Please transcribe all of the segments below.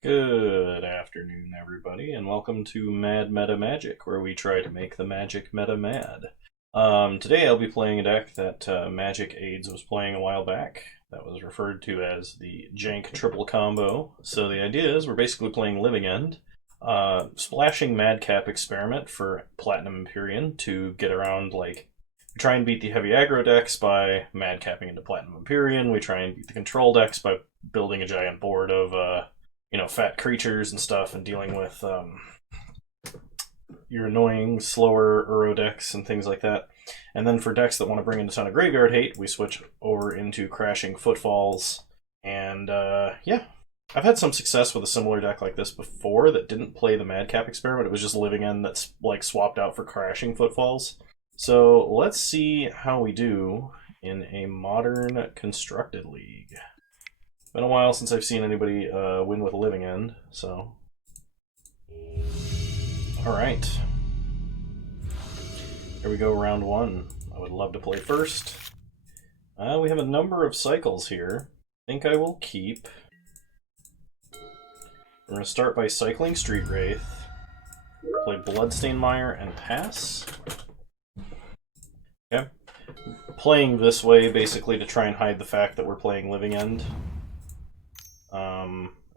Good afternoon, everybody, and welcome to Mad Meta Magic, where we try to make the magic meta mad. Today I'll be playing a deck that Magic Aids was playing a while back. That was referred to as the Jank Triple Combo. So the idea is we're basically playing Living End, splashing Madcap Experiment for Platinum Empyrean to get around, like, we try and beat the heavy aggro decks by Madcapping into Platinum Empyrean. We try and beat the control decks by building a giant board of fat creatures and stuff, and dealing with your annoying, slower Uro decks and things like that. And then for decks that want to bring in a ton of graveyard hate, we switch over into Crashing Footfalls. And yeah, I've had some success with a similar deck like this before that didn't play the Madcap Experiment. It was just Living End that's like swapped out for Crashing Footfalls. So let's see how we do in a modern constructed league. Been a while since I've seen anybody win with a Living End, so. Alright. Here we go, round one. I would love to play first. We have a number of cycles here. I think I will keep. We're going to start by cycling Street Wraith, play Bloodstained Mire, and pass. Okay. Playing this way basically to try and hide the fact that we're playing Living End.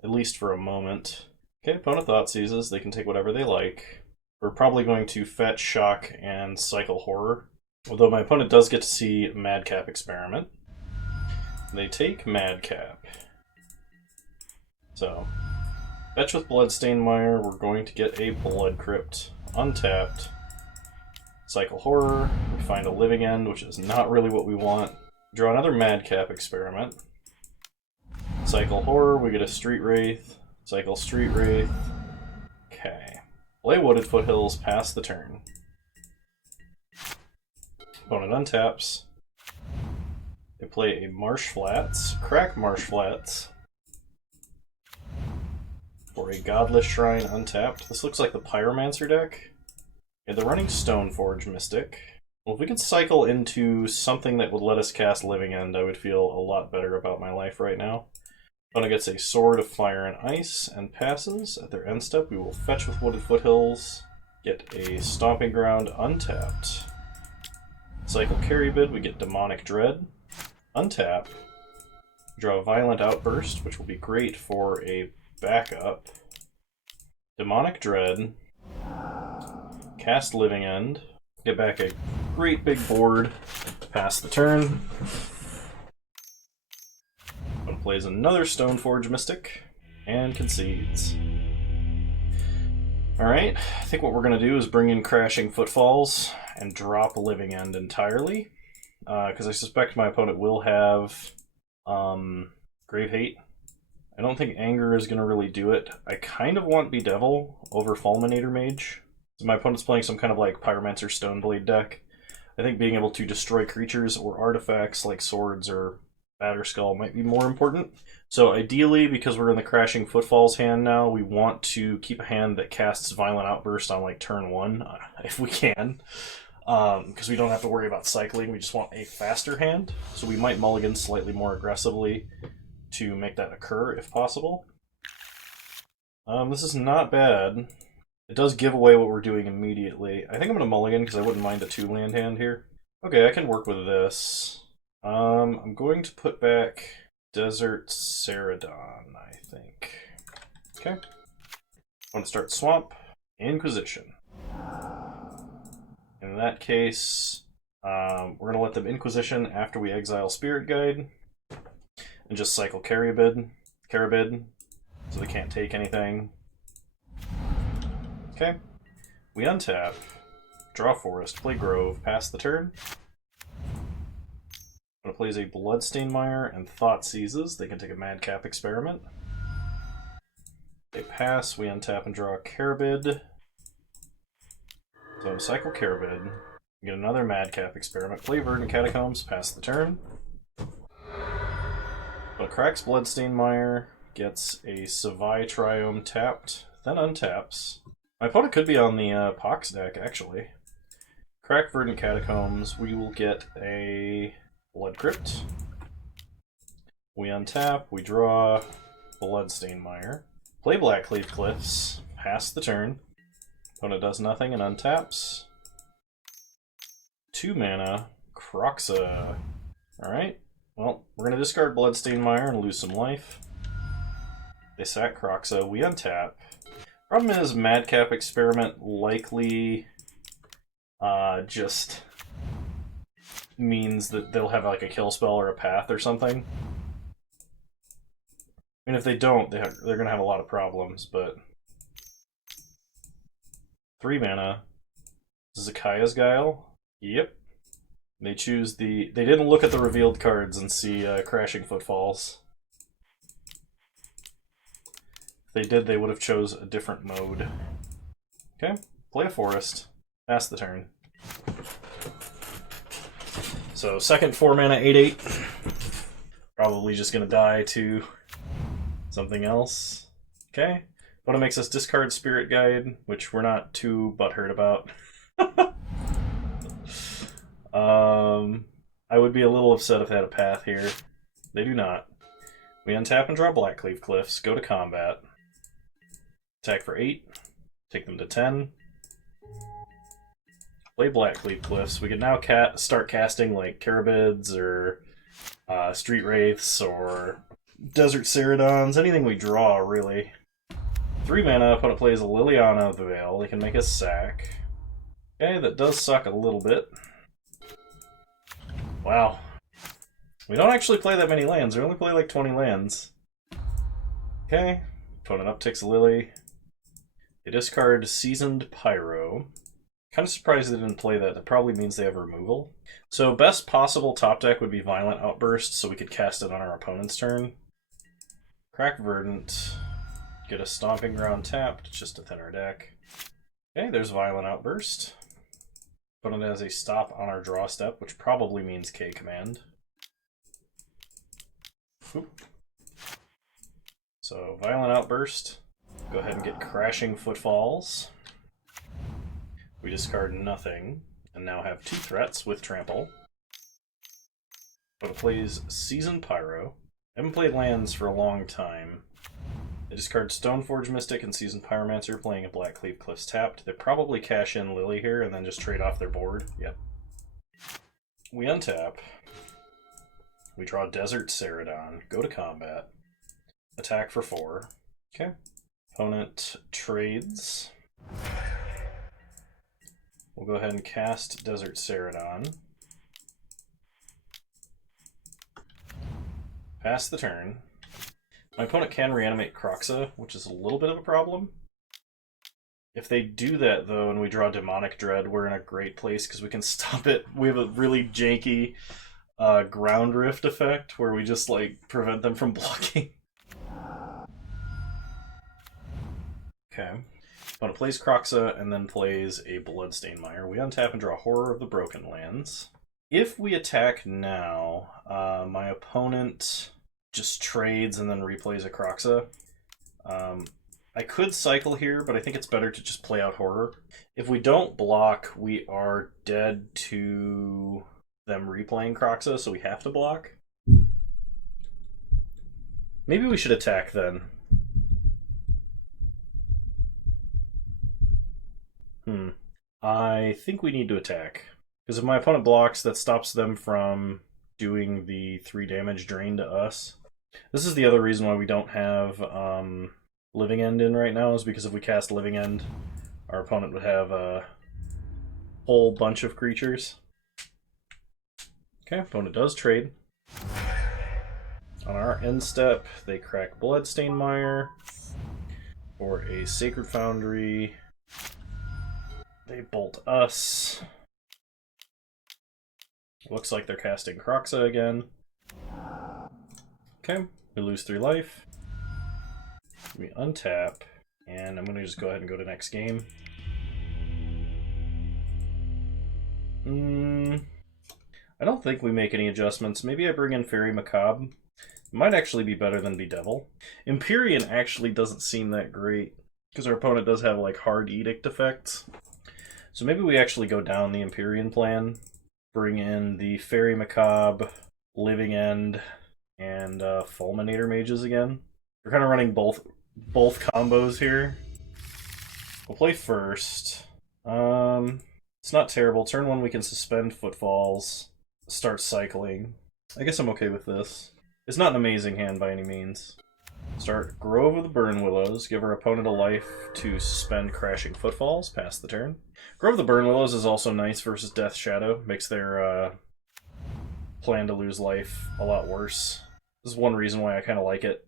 At least for a moment. Okay, opponent thought seizes. They can take whatever they like. We're probably going to fetch, shock, and cycle horror. Although my opponent does get to see Madcap Experiment. They take Madcap. So, fetch with Bloodstained Mire. We're going to get a Blood Crypt. Untapped. Cycle horror. We find a Living End, which is not really what we want. Draw another Madcap Experiment. Cycle horror, we get a Street Wraith. Cycle Street Wraith. Okay. Play Wooded Foothills, pass the turn. Opponent untaps. They play a Marsh Flats, crack Marsh Flats. For a Godless Shrine untapped. This looks like the Pyromancer deck. Yeah, they're running Stoneforge Mystic. Well, if we could cycle into something that would let us cast Living End, I would feel a lot better about my life right now. Opponent gets a Sword of Fire and Ice and passes. At their end step, we will fetch with Wooded Foothills, get a Stomping Ground untapped. Cycle Caribid, we get Demonic Dread. Untap. Draw a Violent Outburst, which will be great for a backup. Demonic Dread. Cast Living End. Get back a great big board. Pass the turn. Plays another Stoneforge Mystic, and concedes. Alright, I think what we're going to do is bring in Crashing Footfalls and drop Living End entirely, because I suspect my opponent will have Grave Hate. I don't think Anger is going to really do it. I kind of want Bedevil over Fulminator Mage. So my opponent's playing some kind of like Pyromancer Stoneblade deck. I think being able to destroy creatures or artifacts like swords or Batterskull might be more important. So ideally, because we're in the Crashing Footfalls hand now, we want to keep a hand that casts Violent Outburst on like turn 1, if we can. Because we don't have to worry about cycling, we just want a faster hand. So we might mulligan slightly more aggressively to make that occur, if possible. This is not bad. It does give away what we're doing immediately. I think I'm going to mulligan because I wouldn't mind a 2-land hand here. Okay, I can work with this. I'm going to put back Desert Ceradon, I think. Okay. I'm going to start Swamp, Inquisition. In that case, we're going to let them Inquisition after we exile Spirit Guide, and just cycle Caribid, so they can't take anything. Okay. We untap, draw Forest, play Grove, pass the turn. When it plays a Bloodstained Mire and Thought Seizes, they can take a Madcap Experiment. They pass, we untap and draw a Caribid. So cycle Caribid, get another Madcap Experiment, play Verdant Catacombs, pass the turn. When it cracks Bloodstained Mire, gets a Savai Triome tapped, then untaps. My opponent could be on the Pox deck, actually. Crack Verdant Catacombs, we will get a Blood Crypt. We untap, we draw Bloodstained Mire. Play Blackleaf Cliffs, pass the turn. Opponent does nothing and untaps. 2 mana, Croxa. Alright, well, we're going to discard Bloodstained Mire and lose some life. They sack Croxa, we untap. Problem is, Madcap Experiment likely just means that they'll have like a kill spell or a path or something. I mean, if they don't, they're going to have a lot of problems, but... 3 mana. Zakaya's Guile. Yep. They choose the... They didn't look at the revealed cards and see Crashing Footfalls. If they did, they would have chose a different mode. Okay, play a forest. Pass the turn. So, second 4 mana 8/8. Probably just going to die to something else. Okay. But it makes us discard Spirit Guide, which we're not too butthurt about. I would be a little upset if they had a path here. They do not. We untap and draw Blackleaf Cliffs, go to combat. Attack for 8, take them to 10. Play Blackleaf Cliffs. We can now start casting like Carabids or Street Wraiths or Desert Ceradons, anything we draw, really. 3 mana, opponent plays a Liliana of the Veil. They can make a sack. Okay, that does suck a little bit. Wow. We don't actually play that many lands. We only play like 20 lands. Okay, opponent upticks a Lily. They discard Seasoned Pyro. Kind of surprised they didn't play that. That probably means they have removal. So best possible top deck would be Violent Outburst, so we could cast it on our opponent's turn. Crack Verdant. Get a Stomping Ground tapped, just a thinner deck. Okay, there's Violent Outburst. Opponent has a stop on our draw step, which probably means K command. Oop. So, Violent Outburst. Go ahead and get Crashing Footfalls. We discard nothing, and now have 2 threats with Trample. But it plays Seasoned Pyro. I haven't played lands for a long time. They discard Stoneforge Mystic and Seasoned Pyromancer, playing a Blackleaf Cliffs tapped. They probably cash in Lily here and then just trade off their board. Yep. We untap. We draw Desert Ceradon. Go to combat. Attack for 4. Okay. Opponent trades. We'll go ahead and cast Desert Ceradon. Pass the turn. My opponent can reanimate Croxa, which is a little bit of a problem. If they do that, though, and we draw Demonic Dread, we're in a great place because we can stop it. We have a really janky Ground Rift effect where we just, like, prevent them from blocking. Okay. Opponent plays Croxa and then plays a Bloodstained Mire. We untap and draw Horror of the Broken Lands. If we attack now, my opponent just trades and then replays a Croxa. I could cycle here, but I think it's better to just play out Horror. If we don't block, we are dead to them replaying Croxa, so we have to block. Maybe we should attack then. I think we need to attack. Because if my opponent blocks, that stops them from doing the 3 damage drain to us. This is the other reason why we don't have Living End in right now, is because if we cast Living End, our opponent would have a whole bunch of creatures. Okay, opponent does trade. On our end step, they crack Bloodstained Mire or a Sacred Foundry. They bolt us. Looks like they're casting Croxa again. Okay, we lose 3 life. We untap, and I'm going to just go ahead and go to next game. I don't think we make any adjustments. Maybe I bring in Fairy Macabre. It might actually be better than Bedevil. Empyrean actually doesn't seem that great, because our opponent does have like hard edict effects. So maybe we actually go down the Empyrean plan, bring in the Fairy Macabre, Living End, and Fulminator Mages again. We're kind of running both both combos here. We'll play first. It's not terrible. Turn 1 we can suspend Footfalls, start cycling. I guess I'm okay with this. It's not an amazing hand by any means. Start Grove of the Burn Willows, give our opponent a life to suspend Crashing Footfalls, pass the turn. Grove of the Burn Willows is also nice versus Death Shadow, makes their plan to lose life a lot worse. This is one reason why I kind of like it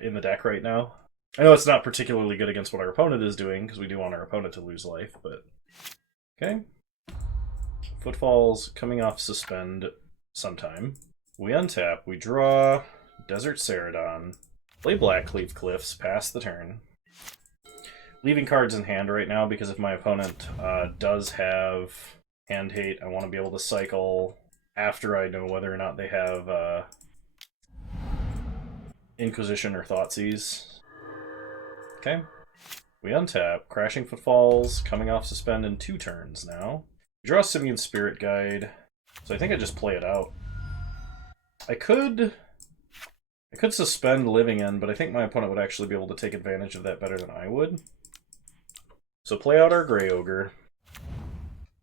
in the deck right now. I know it's not particularly good against what our opponent is doing, because we do want our opponent to lose life, but... Okay. Footfalls coming off suspend sometime. We untap, we draw Desert Ceradon, play Blackcleave Cliffs, pass the turn. Leaving cards in hand right now, because if my opponent does have hand hate, I want to be able to cycle after I know whether or not they have Inquisition or Thoughtseize. Okay. We untap. Crashing Footfalls, coming off suspend in 2 turns now. We draw Simian Spirit Guide, so I think I just play it out. I could suspend Living End, but I think my opponent would actually be able to take advantage of that better than I would. So play out our Grey Ogre.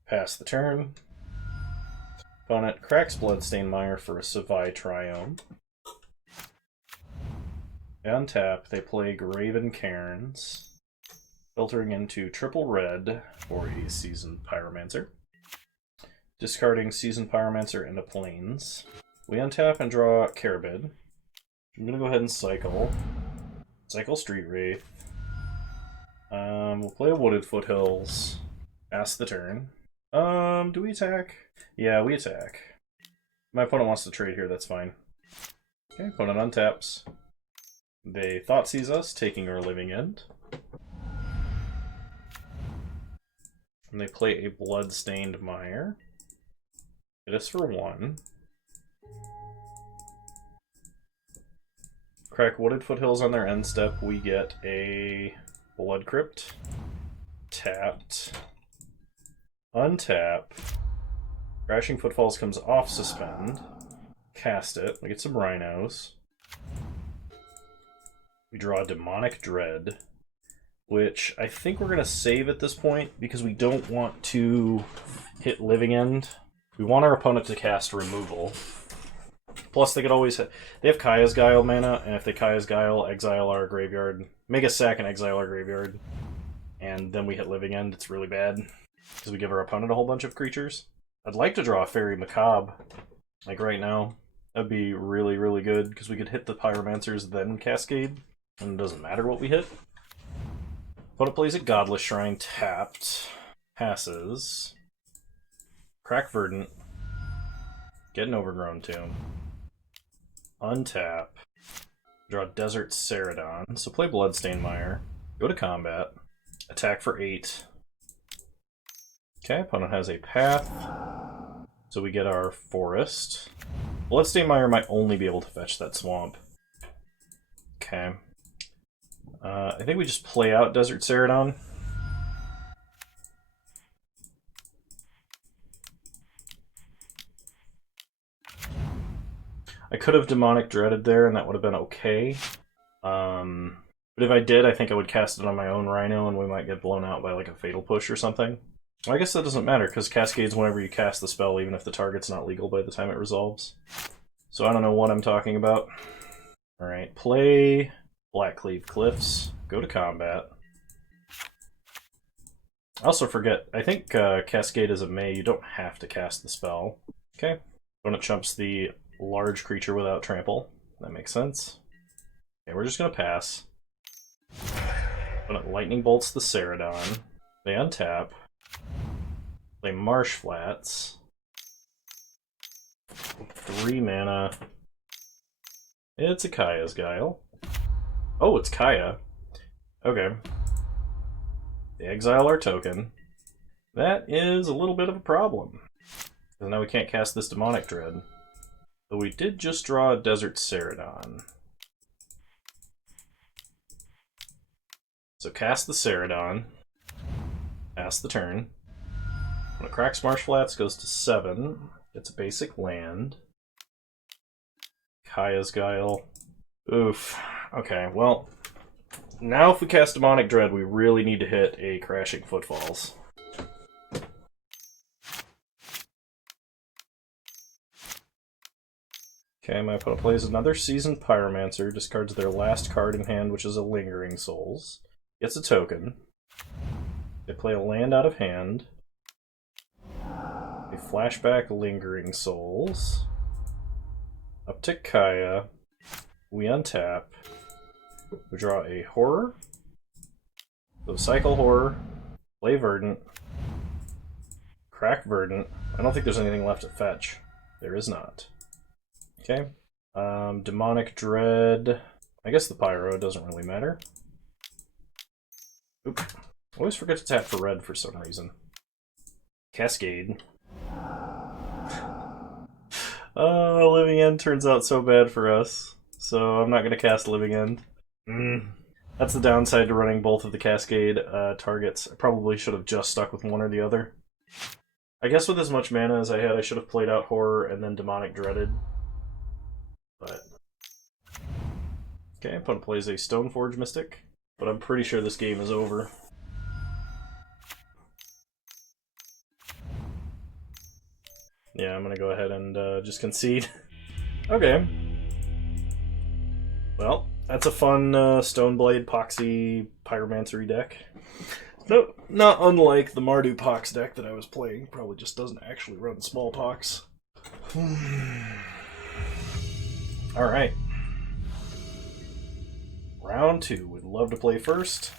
Pass the turn. Opponent cracks Bloodstained Mire for a Savai Triome. They untap, they play Graven Cairns, filtering into triple red for a Seasoned Pyromancer. Discarding Seasoned Pyromancer into Plains. We untap and draw Carabid. I'm going to go ahead and cycle. Cycle Street Wraith. We'll play a Wooded Foothills. Pass the turn. Do we attack? Yeah, we attack. My opponent wants to trade here, that's fine. Okay, opponent untaps. They Thoughtseize us, taking our Living End. And they play a Bloodstained Mire. Hit us for 1. Crack Wooded Foothills on their end step. We get a Blood Crypt. Tapped. Untap. Crashing Footfalls comes off suspend. Cast it. We get some Rhinos. We draw Demonic Dread, which I think we're going to save at this point because we don't want to hit Living End. We want our opponent to cast Removal. Plus, they could always... They have Kaya's Guile mana, and if they Kaya's Guile, exile our graveyard. Make a sack and exile our graveyard. And then we hit Living End. It's really bad because we give our opponent a whole bunch of creatures. I'd like to draw a Fairy Macabre, like right now. That'd be really, really good because we could hit the Pyromancers, then Cascade. And it doesn't matter what we hit. Opponent plays a Godless Shrine tapped. Passes. Crack Verdant. Get an Overgrown Tomb. Untap. Draw Desert Ceradon. So play Bloodstained Mire. Go to combat. Attack for 8. Okay, opponent has a path. So we get our Forest. Bloodstained Mire might only be able to fetch that swamp. Okay. I think we just play out Desert Ceradon. I could have Demonic Dreaded there, and that would have been okay. But if I did, I think I would cast it on my own Rhino, and we might get blown out by like a Fatal Push or something. Well, I guess that doesn't matter, because Cascade's whenever you cast the spell, even if the target's not legal by the time it resolves. So I don't know what I'm talking about. Alright, play Blackcleave Cliffs. Go to combat. I also forget, I think Cascade is a May, you don't have to cast the spell. Okay. Opponent chumps the large creature without trample. That makes sense. Okay, we're just gonna pass. Opponent lightning bolts the Ceradon. They untap. Play Marsh Flats. 3 mana. It's a Kaya's Guile. Oh, it's Kaya. Okay. They exile our token. That is a little bit of a problem. Because now we can't cast this Demonic Dread. But we did just draw a Desert Ceradon. So cast the Ceradon. Pass the turn. When it cracks Marsh Flats, goes to 7. It's a basic land. Kaya's Guile. Oof. Okay, well, Now if we cast Demonic Dread, we really need to hit a Crashing Footfalls. Okay, my opponent plays another Seasoned Pyromancer, discards their last card in hand, which is a Lingering Souls. Gets a token. They play a land out of hand. They flashback Lingering Souls. Up to Kaya. We untap. We draw a Horror. So cycle Horror. Play Verdant. Crack Verdant. I don't think there's anything left at fetch. There is not. Okay. Demonic Dread. I guess the Pyro doesn't really matter. Oop. Always forget to tap for red for some reason. Cascade. Oh, Living End turns out so bad for us. So I'm not going to cast Living End. That's the downside to running both of the Cascade targets. I probably should have just stuck with one or the other. I guess with as much mana as I had, I should have played out Horror and then Demonic Dreaded. But okay, opponent plays a Stoneforge Mystic, but I'm pretty sure this game is over. Yeah, I'm gonna go ahead and just concede. Okay. Well, that's a fun Stoneblade Poxy Pyromancery deck. No, not unlike the Mardu Pox deck that I was playing. Probably just doesn't actually run Smallpox. Alright. Round 2. We'd love to play first.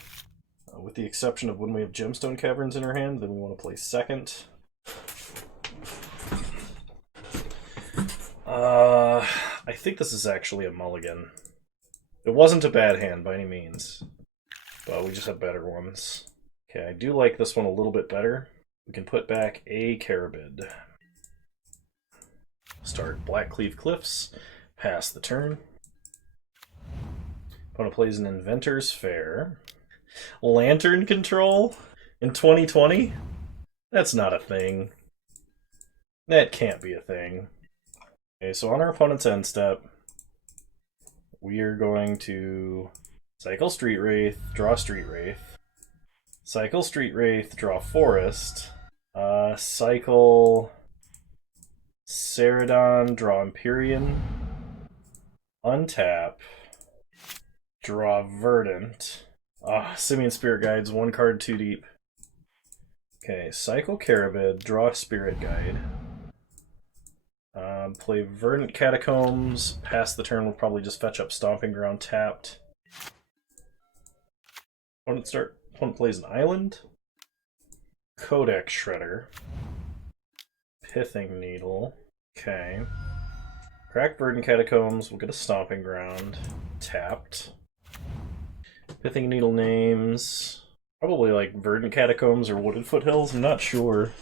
With the exception of when we have Gemstone Caverns in our hand, then we want to play second. I think this is actually a mulligan. It wasn't a bad hand by any means, but we just have better ones. Okay, I do like this one a little bit better. We can put back a Carabid. Start Blackcleave Cliffs. Pass the turn. Opponent plays an Inventor's Fair. Lantern Control in 2020? That's not a thing. That can't be a thing. Okay, so on our opponent's end step, we are going to cycle Street Wraith, draw Street Wraith. Cycle Street Wraith, draw Forest. Cycle Ceradon, draw Empyrean. Untap. Draw Verdant. Simian Spirit Guides, 1 card too deep. Okay, cycle Carabid, draw Spirit Guide. Play Verdant Catacombs. Pass the turn, we'll probably just fetch up Stomping Ground tapped. Opponent plays an island. Codex Shredder. Pithing Needle. Okay. Crack Verdant Catacombs, we'll get a Stomping Ground. Tapped. Pithing Needle names. Probably like Verdant Catacombs or Wooded Foothills, I'm not sure.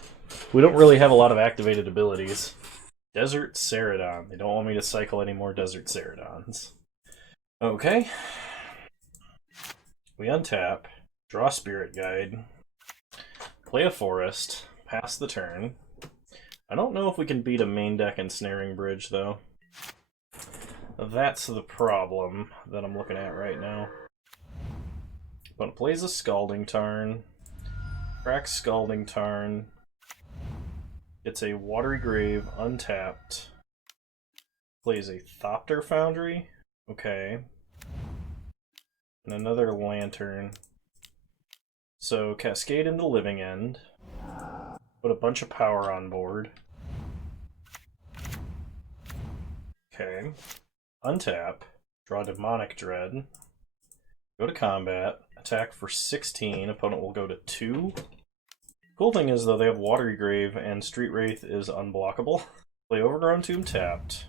We don't really have a lot of activated abilities. Desert Ceradon. They don't want me to cycle any more Desert Ceradons. Okay. We untap. Draw Spirit Guide. Play a Forest. Pass the turn. I don't know if we can beat a main deck Ensnaring Bridge, though. That's the problem that I'm looking at right now. Opponent plays a Scalding Tarn. Cracks Scalding Tarn. It's a Watery Grave, untapped. Plays a Thopter Foundry. Okay. And another Lantern. So Cascade into Living End. Put a bunch of power on board. Okay. Untap. Draw Demonic Dread. Go to combat. Attack for 16. Opponent will go to 2. Cool thing is, though, they have Watery Grave, and Street Wraith is unblockable. Play Overgrown Tomb tapped,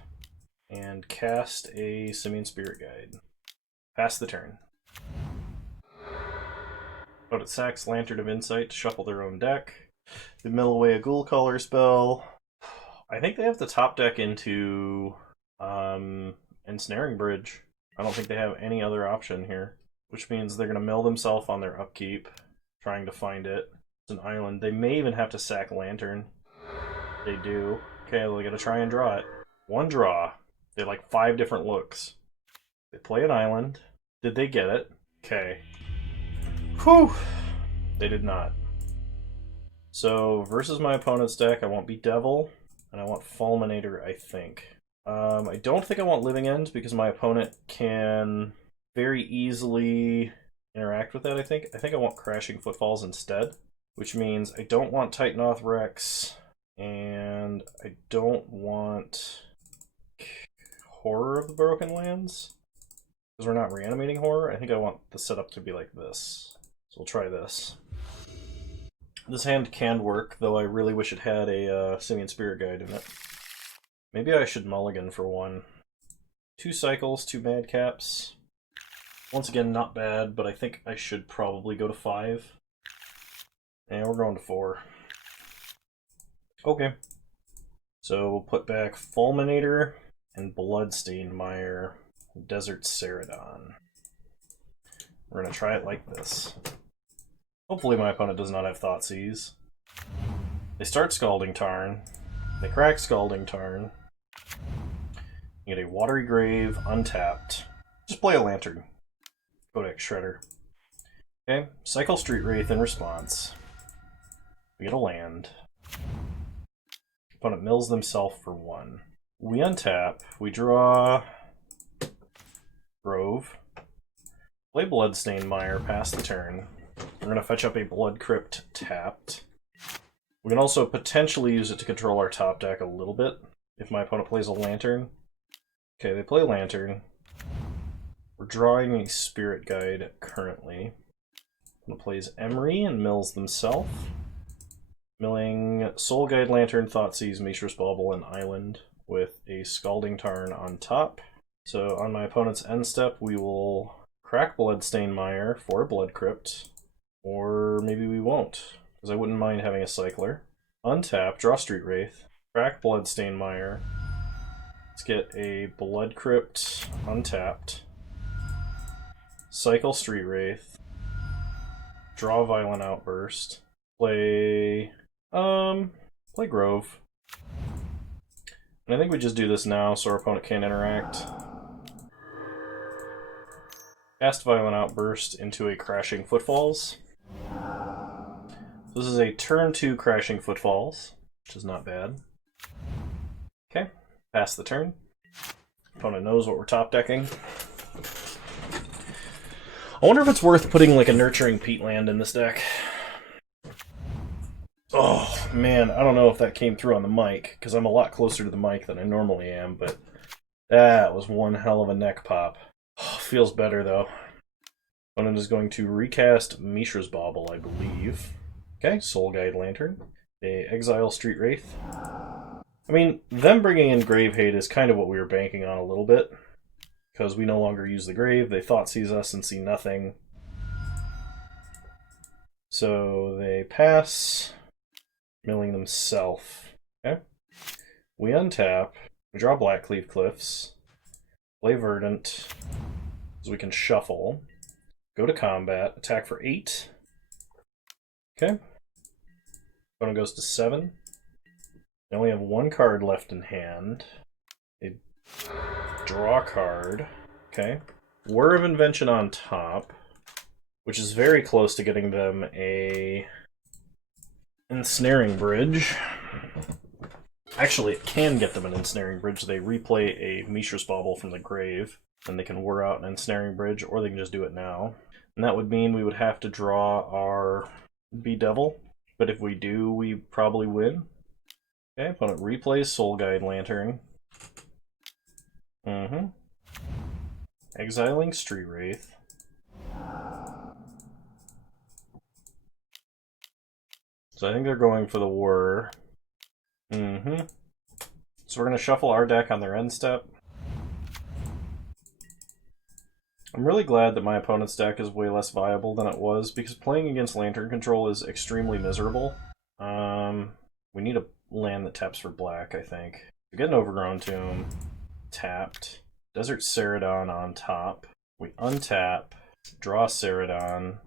and cast a Simian Spirit Guide. Pass the turn. Opponent sacks Lantern of Insight to shuffle their own deck. They mill away a Ghoul Color spell. I think they have to top deck into Ensnaring Bridge. I don't think they have any other option here, which means they're going to mill themselves on their upkeep, trying to find it. It's an island. They may even have to sack Lantern. They do. Okay, well, they gotta try and draw it. 1 draw. They have like 5 different looks. They play an island. Did they get it? Okay. Whew! They did not. So, versus my opponent's deck, I want Be Devil, and I want Fulminator, I think. I don't think I want Living End, because my opponent can very easily interact with that, I think. I think I want Crashing Footfalls instead, which means I don't want Titanoth Rex, and I don't want Horror of the Broken Lands, because we're not reanimating Horror. I think I want the setup to be like this. So we'll try this. This hand can work, though I really wish it had a Simian Spirit Guide in it. Maybe I should mulligan for one. 2 cycles, 2 Madcaps. Once again, not bad, but I think I should probably go to 5. And we're going to 4. Okay. So we'll put back Fulminator and Bloodstained Mire, Desert Ceradon. We're going to try it like this. Hopefully my opponent does not have Thoughtseize. They start Scalding Tarn. They crack Scalding Tarn. You get a Watery Grave, untapped. Just play a Lantern. Codex Shredder. Okay, cycle Street Wraith in response. We get a land. Opponent mills themselves for 1. We untap. We draw Grove. Play Bloodstained Mire, pass the turn. We're going to fetch up a Blood Crypt tapped. We can also potentially use it to control our top deck a little bit, if my opponent plays a Lantern. Okay, they play Lantern. We're drawing a Spirit Guide currently. Opponent plays Emery and mills themselves. Milling Soul Guide, Lantern, Thoughtseize, Mishra's Bauble, and Island with a Scalding Tarn on top. So on my opponent's end step, we will crack Bloodstained Mire for a Blood Crypt. Or maybe we won't, because I wouldn't mind having a Cycler. Untap, draw Street Wraith, crack Bloodstained Mire. Let's get a Blood Crypt untapped. Cycle Street Wraith. Draw Violent Outburst. Play Grove. And I think we just do this now so our opponent can't interact. Cast Violent Outburst into a Crashing Footfalls. This is a turn 2 Crashing Footfalls, which is not bad. Okay, pass the turn. Opponent knows what we're top decking. I wonder if it's worth putting like a Nurturing Peatland in this deck. Oh man, I don't know if that came through on the mic, because I'm a lot closer to the mic than I normally am, but that was one hell of a neck pop. Oh, feels better though. Opponent is going to recast Mishra's Bauble, I believe. Okay, Soul Guide Lantern. They exile Street Wraith. I mean, them bringing in Grave Hate is kind of what we were banking on a little bit, because we no longer use the Grave. They Thoughtseize us and see nothing. So they pass, milling themselves. Okay. We untap. We draw Blackcleave Cliffs. Play Verdant, so we can shuffle. Go to combat. Attack for 8. Okay. Opponent goes to 7. They only have 1 card left in hand. They draw a card. Okay. Whir of Invention on top, which is very close to getting them a Ensnaring Bridge. Actually, it can get them an Ensnaring Bridge. They replay a Mishra's Bauble from the grave, and they can whir out an Ensnaring Bridge, or they can just do it now. And that would mean we would have to draw our Be Devil, but if we do, we probably win. Okay, opponent replays Soul Guide Lantern. Exiling Street Wraith. So I think they're going for the whir. So we're going to shuffle our deck on their end step. I'm really glad that my opponent's deck is way less viable than it was, because playing against Lantern Control is extremely miserable. We need a land that taps for black, I think. We get an Overgrown Tomb, tapped. Desert Ceradon on top. We untap, draw Ceradon.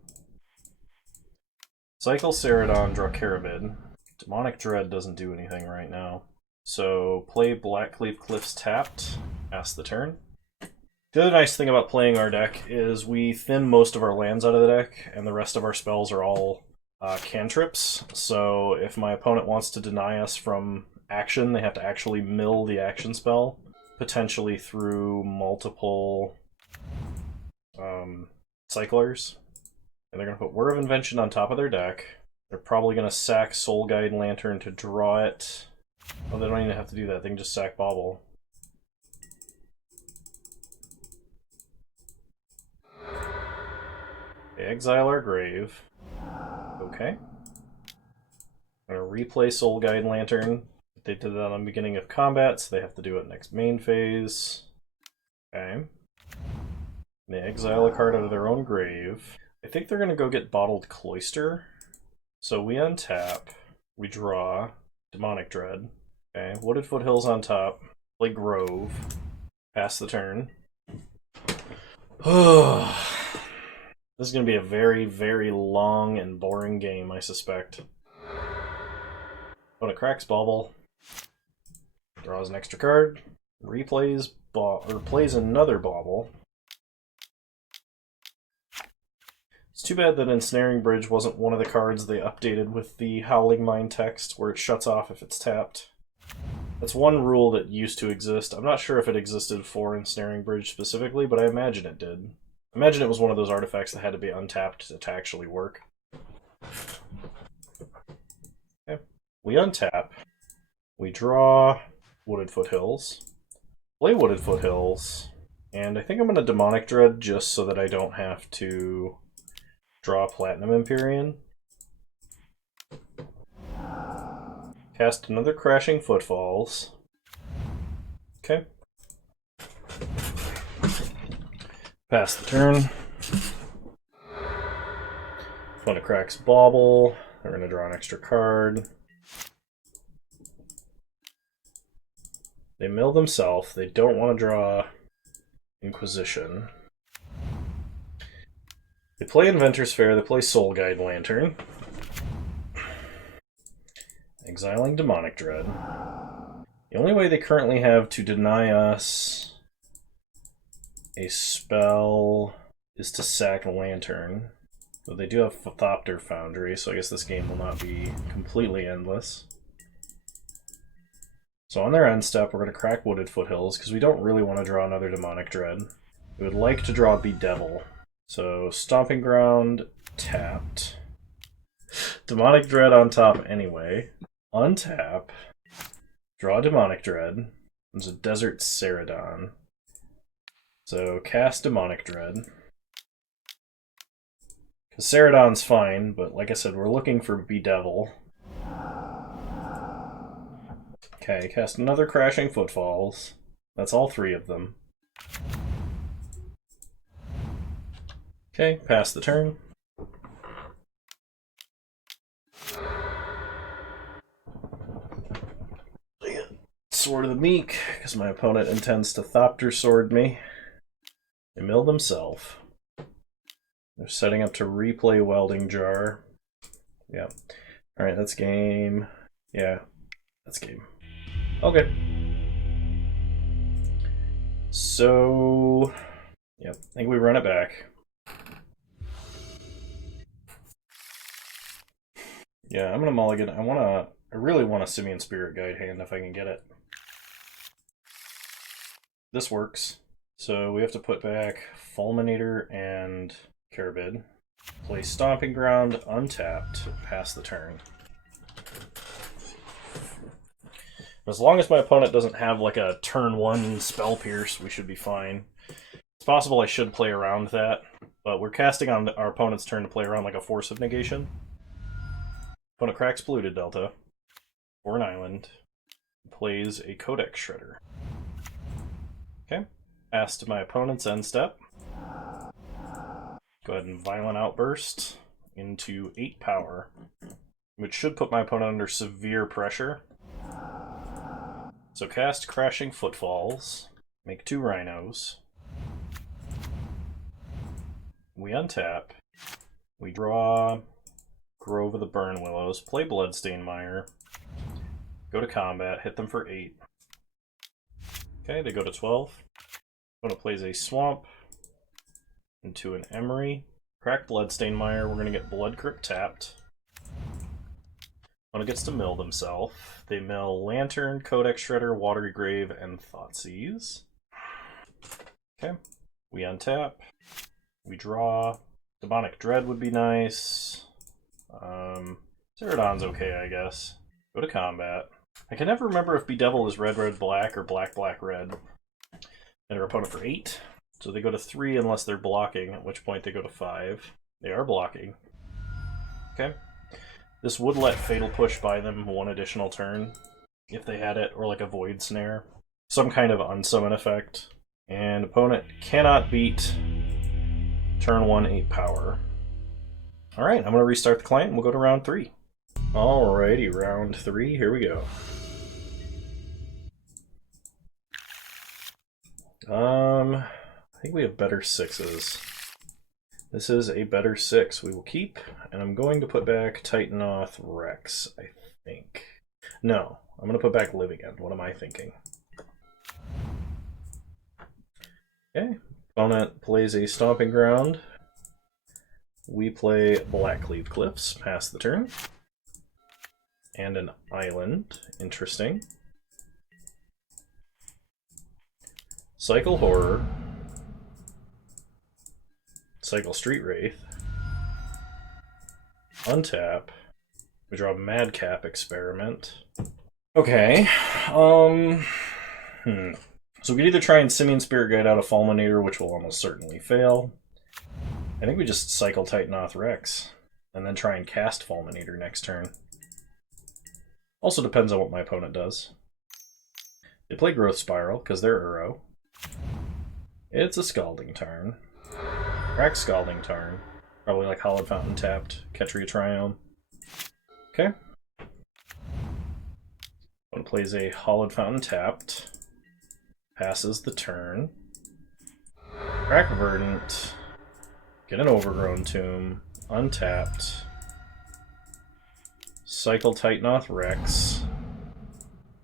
Cycle Ceradon, draw Carabid. Demonic Dread doesn't do anything right now. So play Blackcleave Cliffs tapped, pass the turn. The other nice thing about playing our deck is we thin most of our lands out of the deck, and the rest of our spells are all cantrips. So if my opponent wants to deny us from action, they have to actually mill the action spell, potentially through multiple cyclers. And they're going to put Whir of Invention on top of their deck. They're probably going to sack Soul Guide Lantern to draw it. Oh, they don't even have to do that. They can just sack Bauble. They exile our grave. Okay. I'm going to replay Soul Guide Lantern. They did that on the beginning of combat, so they have to do it next main phase. Okay. They exile a card out of their own grave. I think they're going to go get Bottled Cloister. So we untap, we draw Demonic Dread. Okay, Wooded Foothills on top, play Grove, pass the turn. This is going to be a very, very long and boring game, I suspect. Opponent cracks Bauble, draws an extra card, replays plays another Bauble. It's too bad that Ensnaring Bridge wasn't one of the cards they updated with the Howling Mine text, where it shuts off if it's tapped. That's one rule that used to exist. I'm not sure if it existed for Ensnaring Bridge specifically, but I imagine it did. I imagine it was one of those artifacts that had to be untapped to actually work. Okay. We untap. We draw Wooded Foothills. Play Wooded Foothills. And I think I'm going to Demonic Dread just so that I don't have to draw Platinum Empyrean. Cast another Crashing Footfalls. Okay. Pass the turn. Opponent cracks Bauble. They're going to draw an extra card. They mill themselves. They don't want to draw Inquisition. They play Inventor's Fair, they play Soul Guide Lantern. Exiling Demonic Dread. The only way they currently have to deny us a spell is to sack Lantern. But they do have Thopter Foundry, so I guess this game will not be completely endless. So on their end step, we're going to crack Wooded Foothills, because we don't really want to draw another Demonic Dread. We would like to draw Bedevil. So, Stomping Ground, tapped. Demonic Dread on top anyway. Untap. Draw Demonic Dread. There's a Desert Ceradon. So, cast Demonic Dread. Because Ceradon's fine, but like I said, we're looking for Bedevil. Okay, cast another Crashing Footfalls. That's all three of them. Okay, pass the turn. Sword of the Meek, because my opponent intends to Thopter Sword me. They mill themselves. They're setting up to replay Welding Jar. Yeah. Alright, that's game. Yeah, that's game. Okay. So, yeah, I think we run it back. Yeah, I'm gonna mulligan. I really want a Simian Spirit Guide hand if I can get it. This works. So we have to put back Fulminator and Carabid. Play Stomping Ground, untapped, pass the turn. As long as my opponent doesn't have like a turn 1 Spell Pierce, we should be fine. It's possible I should play around that, but we're casting on our opponent's turn to play around like a Force of Negation. Opponent cracks Polluted Delta for an island. Plays a Codex Shredder. Okay. Pass to my opponent's end step. Go ahead and Violent Outburst into 8 power, which should put my opponent under severe pressure. So cast Crashing Footfalls, make 2 Rhinos. We untap. We draw Grove of the Burn Willows, play Bloodstained Mire, go to combat, hit them for 8. Okay, they go to 12. Opponent plays a Swamp into an Emery. Crack Bloodstained Mire, we're going to get Blood Crypt tapped. Opponent gets to mill themselves. They mill Lantern, Codex Shredder, Watery Grave, and Thoughtseize. Okay. We untap. We draw. Demonic Dread would be nice. Ceradon's okay, I guess. Go to combat. I can never remember if Bedevil is red, red, black, or black, black, red. And our opponent for 8. So they go to 3 unless they're blocking, at which point they go to 5. They are blocking. Okay. This would let Fatal Push buy them 1 additional turn, if they had it, or like a Void Snare. Some kind of unsummon effect. And opponent cannot beat turn 1 8 power. Alright, I'm going to restart the client and we'll go to round 3. Alrighty, round 3, here we go. I think we have better 6s. This is a better 6 we will keep, and I'm going to put back Titanoth Rex, I think. No, I'm going to put back Living End. What am I thinking? Okay, opponent plays a Stomping Ground. We play Blackcleave Cliffs, pass the turn. And an Island, interesting. Cycle Horror. Cycle Street Wraith. Untap. We draw Madcap Experiment. Okay. So we could either try and Simian Spirit Guide out a Fulminator, which will almost certainly fail. I think we just cycle Titanoth Rex, and then try and cast Fulminator next turn. Also depends on what my opponent does. They play Growth Spiral, because they're Uro. It's a Scalding Tarn. Crack Scalding Tarn. Probably like Hallowed Fountain tapped. Ketria Triome. Okay. One plays a Hallowed Fountain tapped. Passes the turn. Crack Verdant. Get an Overgrown Tomb. Untapped. Cycle Titanoth Rex.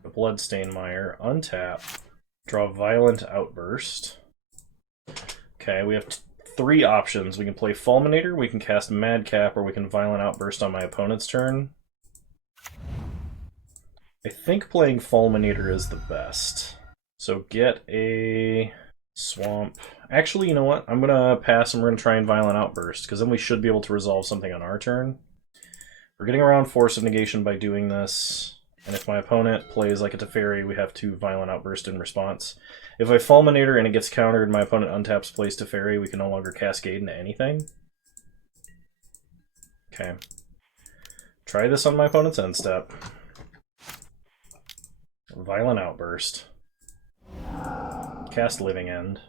The Bloodstained Mire. Untap. Draw Violent Outburst. Okay, we have 3 options. We can play Fulminator, we can cast Madcap, or we can Violent Outburst on my opponent's turn. I think playing Fulminator is the best. So get a Swamp. Actually, you know what? I'm going to pass and we're going to try and Violent Outburst, because then we should be able to resolve something on our turn. We're getting around Force of Negation by doing this, and if my opponent plays like a Teferi, we have to Violent Outburst in response. If I Fulminator and it gets countered and my opponent untaps plays Teferi, we can no longer Cascade into anything. Okay. Try this on my opponent's end step. Violent Outburst. Cast Living End.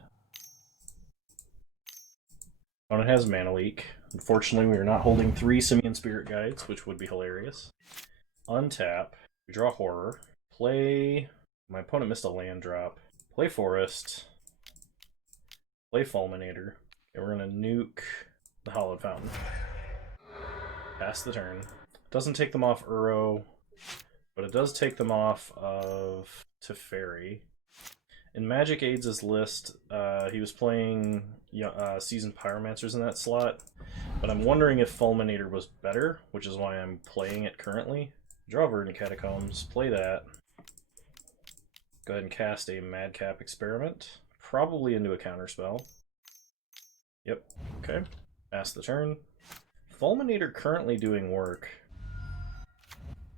Opponent has Mana Leak. Unfortunately, we are not holding 3 Simian Spirit Guides, which would be hilarious. Untap. We draw Horror. Play... My opponent missed a land drop. Play Forest. Play Fulminator. And we're going to nuke the Hallowed Fountain. Pass the turn. Doesn't take them off Uro, but it does take them off of Teferi. In Magic Aids' list, he was playing Seasoned Pyromancers in that slot, but I'm wondering if Fulminator was better, which is why I'm playing it currently. Draw Verdant Catacombs, play that. Go ahead and cast a Madcap Experiment, probably into a counterspell. Yep, okay. Pass the turn. Fulminator currently doing work.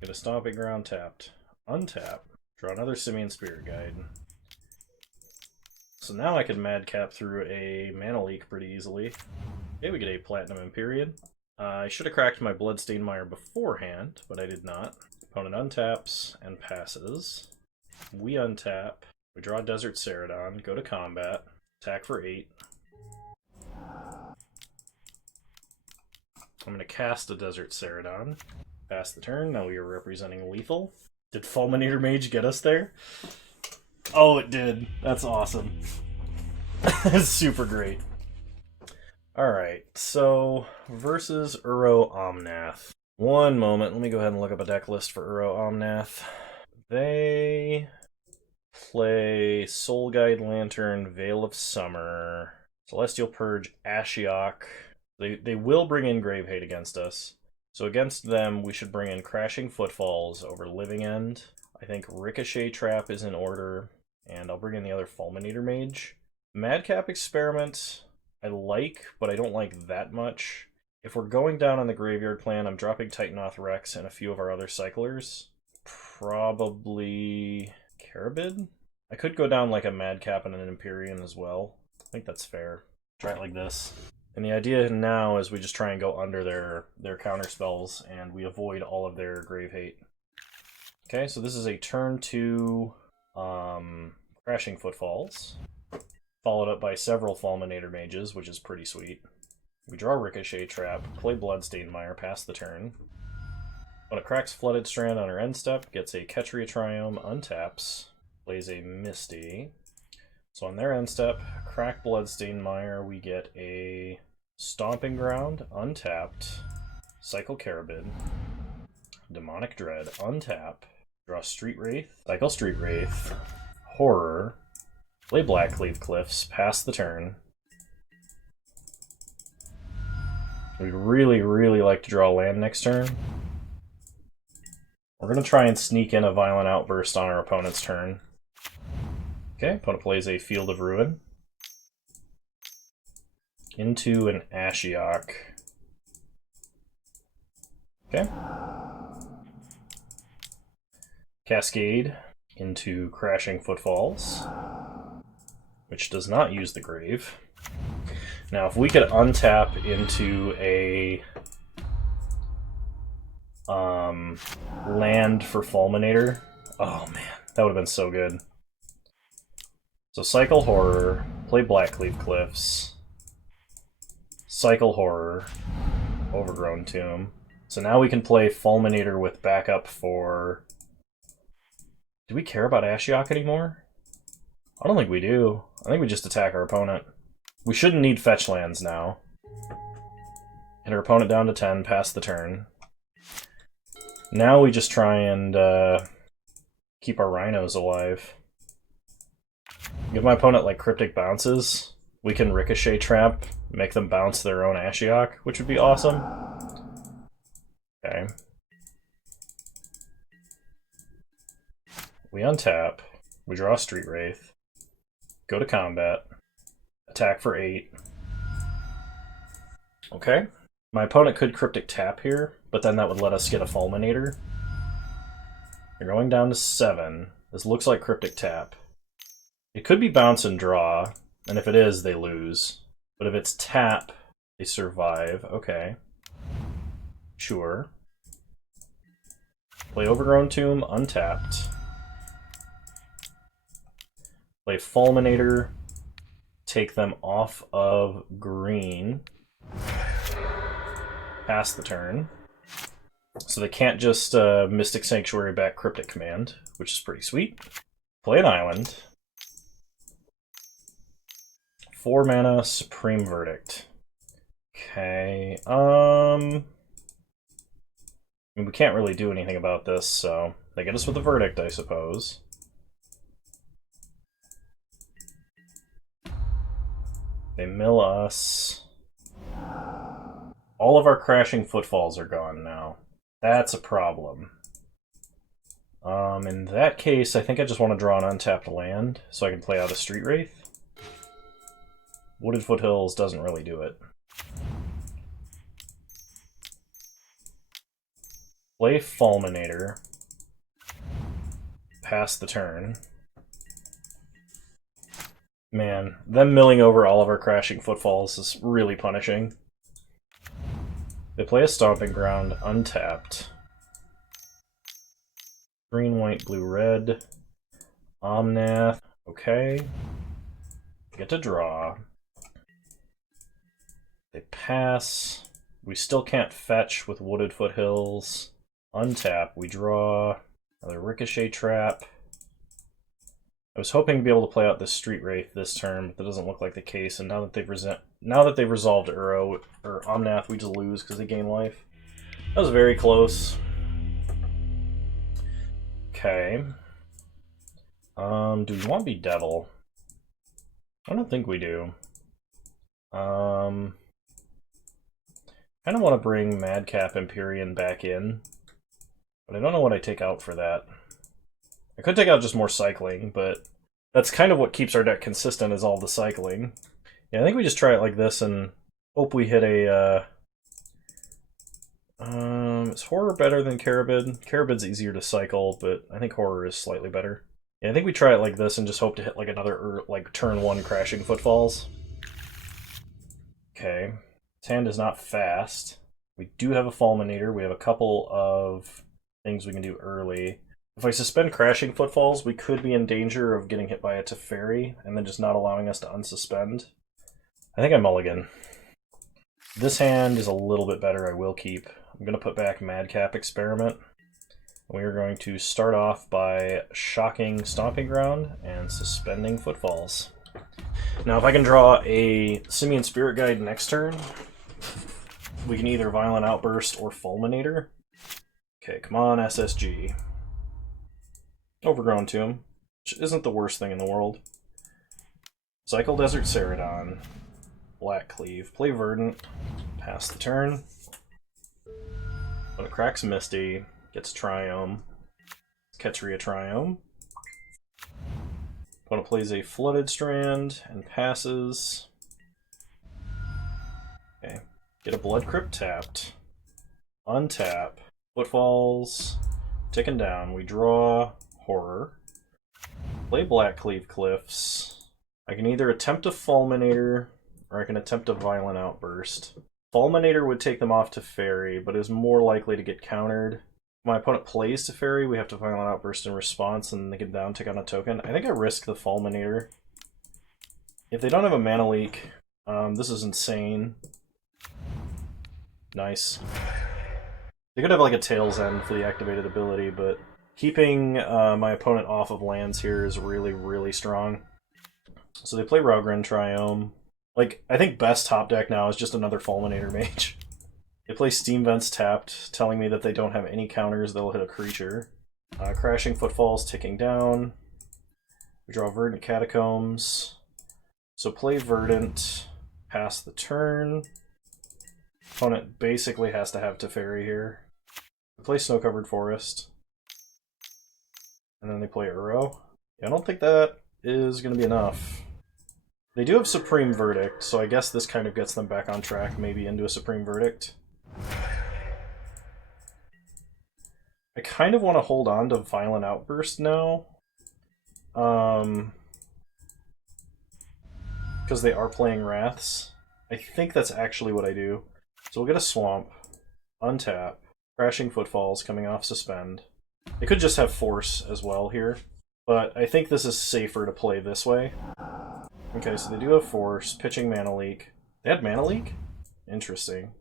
Get a Stomping Ground tapped. Untap. Draw another Simian Spirit Guide. So now I can Madcap through a Mana Leak pretty easily. Okay, we get a Platinum Empyrean. I should have cracked my Bloodstained Mire beforehand, but I did not. Opponent untaps and passes. We untap. We draw Desert Ceradon, go to combat, attack for 8. I'm going to cast a Desert Ceradon. Pass the turn. Now we are representing lethal. Did Fulminator Mage get us there? Oh, it did. That's awesome. That's super great. Alright, so versus Uro Omnath. One moment, let me go ahead and look up a deck list for Uro Omnath. They Play Soul Guide Lantern, Veil of Summer, Celestial Purge, Ashiok. They will bring in Grave Hate against us. So against them, we should bring in Crashing Footfalls over Living End. I think Ricochet Trap is in order, and I'll bring in the other Fulminator Mage. Madcap Experiment, I like, but I don't like that much. If we're going down on the Graveyard plan, I'm dropping Titanoth Rex and a few of our other Cyclers. Probably Carabid? I could go down like a Madcap and an Empyrean as well. I think that's fair. Try it like this. And the idea now is we just try and go under their counter spells and we avoid all of their Grave Hate. Okay, so this is a turn 2 Crashing Footfalls, followed up by several Fulminator Mages, which is pretty sweet. We draw Ricochet Trap, play Bloodstained Mire, pass the turn. When it cracks Flooded Strand on her end step, gets a Ketria Triome, untaps, plays a Misty. So on their end step, crack Bloodstained Mire, we get a Stomping Ground, untapped, cycle Carabid, Demonic Dread, untap, draw Street Wraith, cycle Street Wraith, Horror, play Blackcleave Cliffs, pass the turn. We'd really, really like to draw land next turn. We're going to try and sneak in a Violent Outburst on our opponent's turn. Okay, opponent plays a Field of Ruin into an Ashiok. Okay. Cascade into Crashing Footfalls, which does not use the grave. Now, if we could untap into a land for Fulminator, oh man, that would have been so good. So cycle Horror, play Blackcleave Cliffs, cycle Horror, Overgrown Tomb. So now we can play Fulminator with backup for... Do we care about Ashiok anymore? I don't think we do. I think we just attack our opponent. We shouldn't need fetch lands now. Hit our opponent down to 10, pass the turn. Now we just try and keep our Rhinos alive. Give my opponent like Cryptic Bounces. We can Ricochet Trap, make them bounce their own Ashiok, which would be awesome. Okay. We untap, we draw Street Wraith, go to combat, attack for 8. Okay. My opponent could Cryptic Tap here, but then that would let us get a Fulminator. You're going down to 7. This looks like Cryptic Tap. It could be Bounce and Draw, and if it is, they lose. But if it's Tap, they survive. Okay. Sure. Play Overgrown Tomb, untapped. Play Fulminator, take them off of green, pass the turn. So they can't just Mystic Sanctuary back Cryptic Command, which is pretty sweet. Play an island. 4 mana, Supreme Verdict. Okay, I mean, we can't really do anything about this, so they get us with a Verdict, I suppose. They mill us. All of our Crashing Footfalls are gone now. That's a problem. In that case, I think I just want to draw an untapped land so I can play out a Street Wraith. Wooded Foothills doesn't really do it. Play Fulminator. Pass the turn. Man, them milling over all of our Crashing Footfalls is really punishing. They play a Stomping Ground, untapped. Green, white, blue, red. Omnath. Okay. Get to draw. They pass. We still can't fetch with Wooded Foothills. Untap. We draw. Another Ricochet Trap. I was hoping to be able to play out this Street Wraith this turn, but that doesn't look like the case. And now that they've resolved Uro or Omnath, we just lose because they gain life. That was very close. Okay. Do we want to be Devil? I don't think we do. Kind of want to bring Madcap Empyrean back in, but I don't know what I take out for that. I could take out just more cycling, but that's kind of what keeps our deck consistent, is all the cycling. Yeah, I think we just try it like this and hope we hit a... is Horror better than Carabid? Carabid's easier to cycle, but I think Horror is slightly better. Yeah, I think we try it like this and just hope to hit like another like turn 1 Crashing Footfalls. Okay. This hand is not fast. We do have a Fulminator. We have a couple of things we can do early. If I suspend Crashing Footfalls, we could be in danger of getting hit by a Teferi and then just not allowing us to unsuspend. I think I mulligan. This hand is a little bit better. I will keep. I'm going to put back Madcap Experiment. We are going to start off by shocking Stomping Ground and suspending Footfalls. Now, if I can draw a Simian Spirit Guide next turn, we can either Violent Outburst or Fulminator. Okay, come on, SSG. Overgrown Tomb, which isn't the worst thing in the world. Cycle Desert Ceradon. Black Cleave. Play Verdant. Pass the turn. When it cracks Misty, gets Triome. Ketria Triome. Opponent plays a Flooded Strand and passes. Okay. Get a Blood Crypt tapped. Untap. Footfalls. Ticking down. We draw Horror. Play Black Cleave Cliffs. I can either attempt a Fulminator or I can attempt a Violent Outburst. Fulminator would take them off to Fairy, but is more likely to get countered. If my opponent plays to Fairy, we have to Violent Outburst in response and they get down, take on a token. I think I risk the Fulminator. If they don't have a mana leak, this is insane. Nice. They could have like a Tail's End for the activated ability, but keeping my opponent off of lands here is really, really strong. So they play Rogren Triome. Like, I think best top deck now is just another Fulminator Mage. They play Steam Vents tapped, telling me that they don't have any counters, they'll hit a creature. Crashing Footfalls ticking down. We draw Verdant Catacombs. So play Verdant, pass the turn. Opponent basically has to have Teferi here. We play Snow-Covered Forest. And then they play Uro. Yeah, I don't think that is going to be enough. They do have Supreme Verdict, so I guess this kind of gets them back on track, maybe into a Supreme Verdict. I kind of want to hold on to Violent Outburst now. Because they are playing Wraths. I think that's actually what I do. So we'll get a Swamp, untap, Crashing Footfalls coming off Suspend. They could just have Force as well here, but I think this is safer to play this way. Okay, so they do have Force, pitching Mana Leak. They had Mana Leak? Interesting.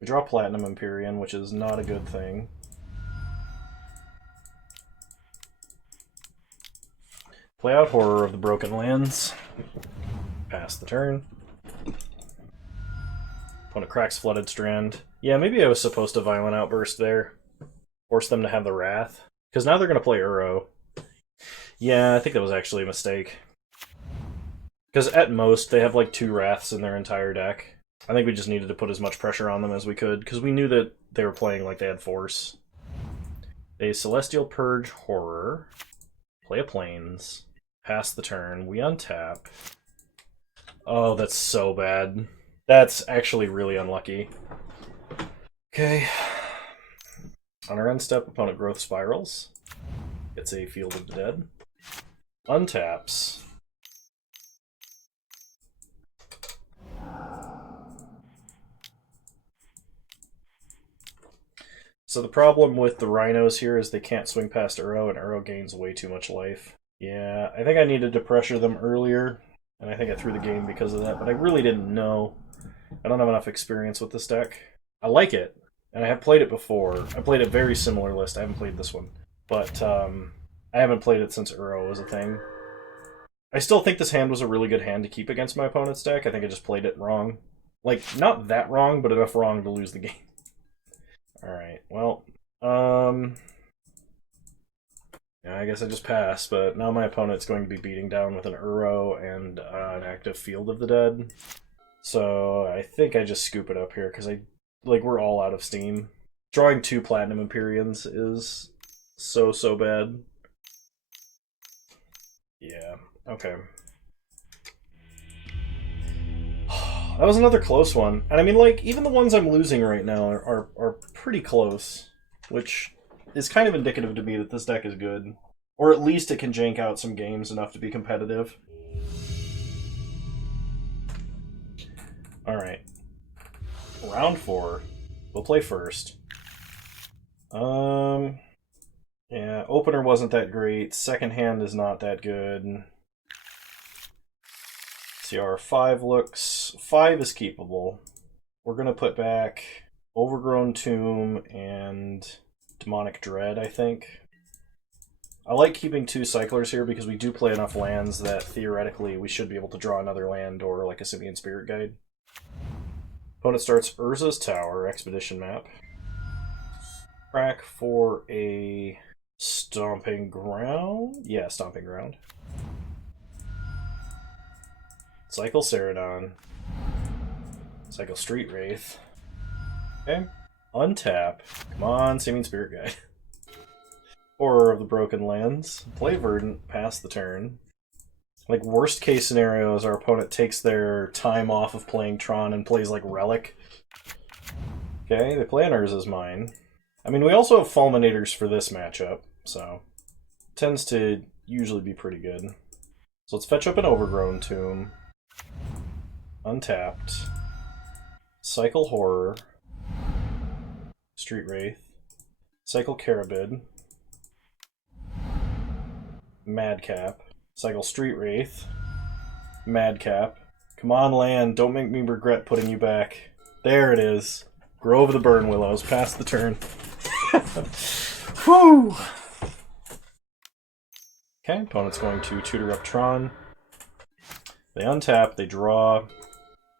We draw Platinum Empyrean, which is not a good thing. Play out Horror of the Broken Lands. Pass the turn. Opponent cracks Flooded Strand. Yeah, maybe I was supposed to Violent Outburst there. Force them to have the Wrath. Because now they're going to play Uro. Yeah, I think that was actually a mistake. Because at most, they have like 2 Wraths in their entire deck. I think we just needed to put as much pressure on them as we could, because we knew that they were playing like they had Force. They Celestial Purge Horror. Play a Plains. Pass the turn. We untap. Oh, that's so bad. That's actually really unlucky. Okay. On our end step, opponent Growth Spirals. Gets a Field of the Dead. Untaps. So the problem with the Rhinos here is they can't swing past Uro, and Uro gains way too much life. Yeah, I think I needed to pressure them earlier, and I think I threw the game because of that, but I really didn't know. I don't have enough experience with this deck. I like it, and I have played it before. I played a very similar list. I haven't played this one, but I haven't played it since Uro was a thing. I still think this hand was a really good hand to keep against my opponent's deck. I think I just played it wrong. Like, not that wrong, but enough wrong to lose the game. Alright, well, Yeah, I guess I just passed, but now my opponent's going to be beating down with an Uro and an active Field of the Dead. So I think I just scoop it up here, because we're all out of steam. Drawing 2 Platinum Empyreans is so bad. Yeah, okay. That was another close one. And I mean, like, even the ones I'm losing right now are pretty close, which is kind of indicative to me that this deck is good. Or at least it can jank out some games enough to be competitive. Alright. Round 4. We'll play first. Yeah, opener wasn't that great. Second hand is not that good. See how our 5 looks. 5 is keepable. We're going to put back Overgrown Tomb and Demonic Dread, I think. I like keeping 2 cyclers here because we do play enough lands that theoretically we should be able to draw another land or like a Simian Spirit Guide. Opponent starts Urza's Tower, Expedition map. Crack for a Stomping Ground? Yeah, Stomping Ground. Cycle Ceradon. Cycle Street Wraith. Okay. Untap. Come on, Simian Spirit Guide. Horror of the Broken Lands. Play Verdant, pass the turn. Like, worst case scenario is our opponent takes their time off of playing Tron and plays, like, Relic. Okay, they play an Urza's Mine. I mean, we also have Fulminators for this matchup, so tends to usually be pretty good. So let's fetch up an Overgrown Tomb. Untapped. Cycle Horror. Street Wraith. Cycle Carabid. Madcap. Cycle Street Wraith. Madcap. Come on, land. Don't make me regret putting you back. There it is. Grove of the Burn Willows. Pass the turn. Whew! Okay, opponent's going to tutor up Tron. They untap, they draw.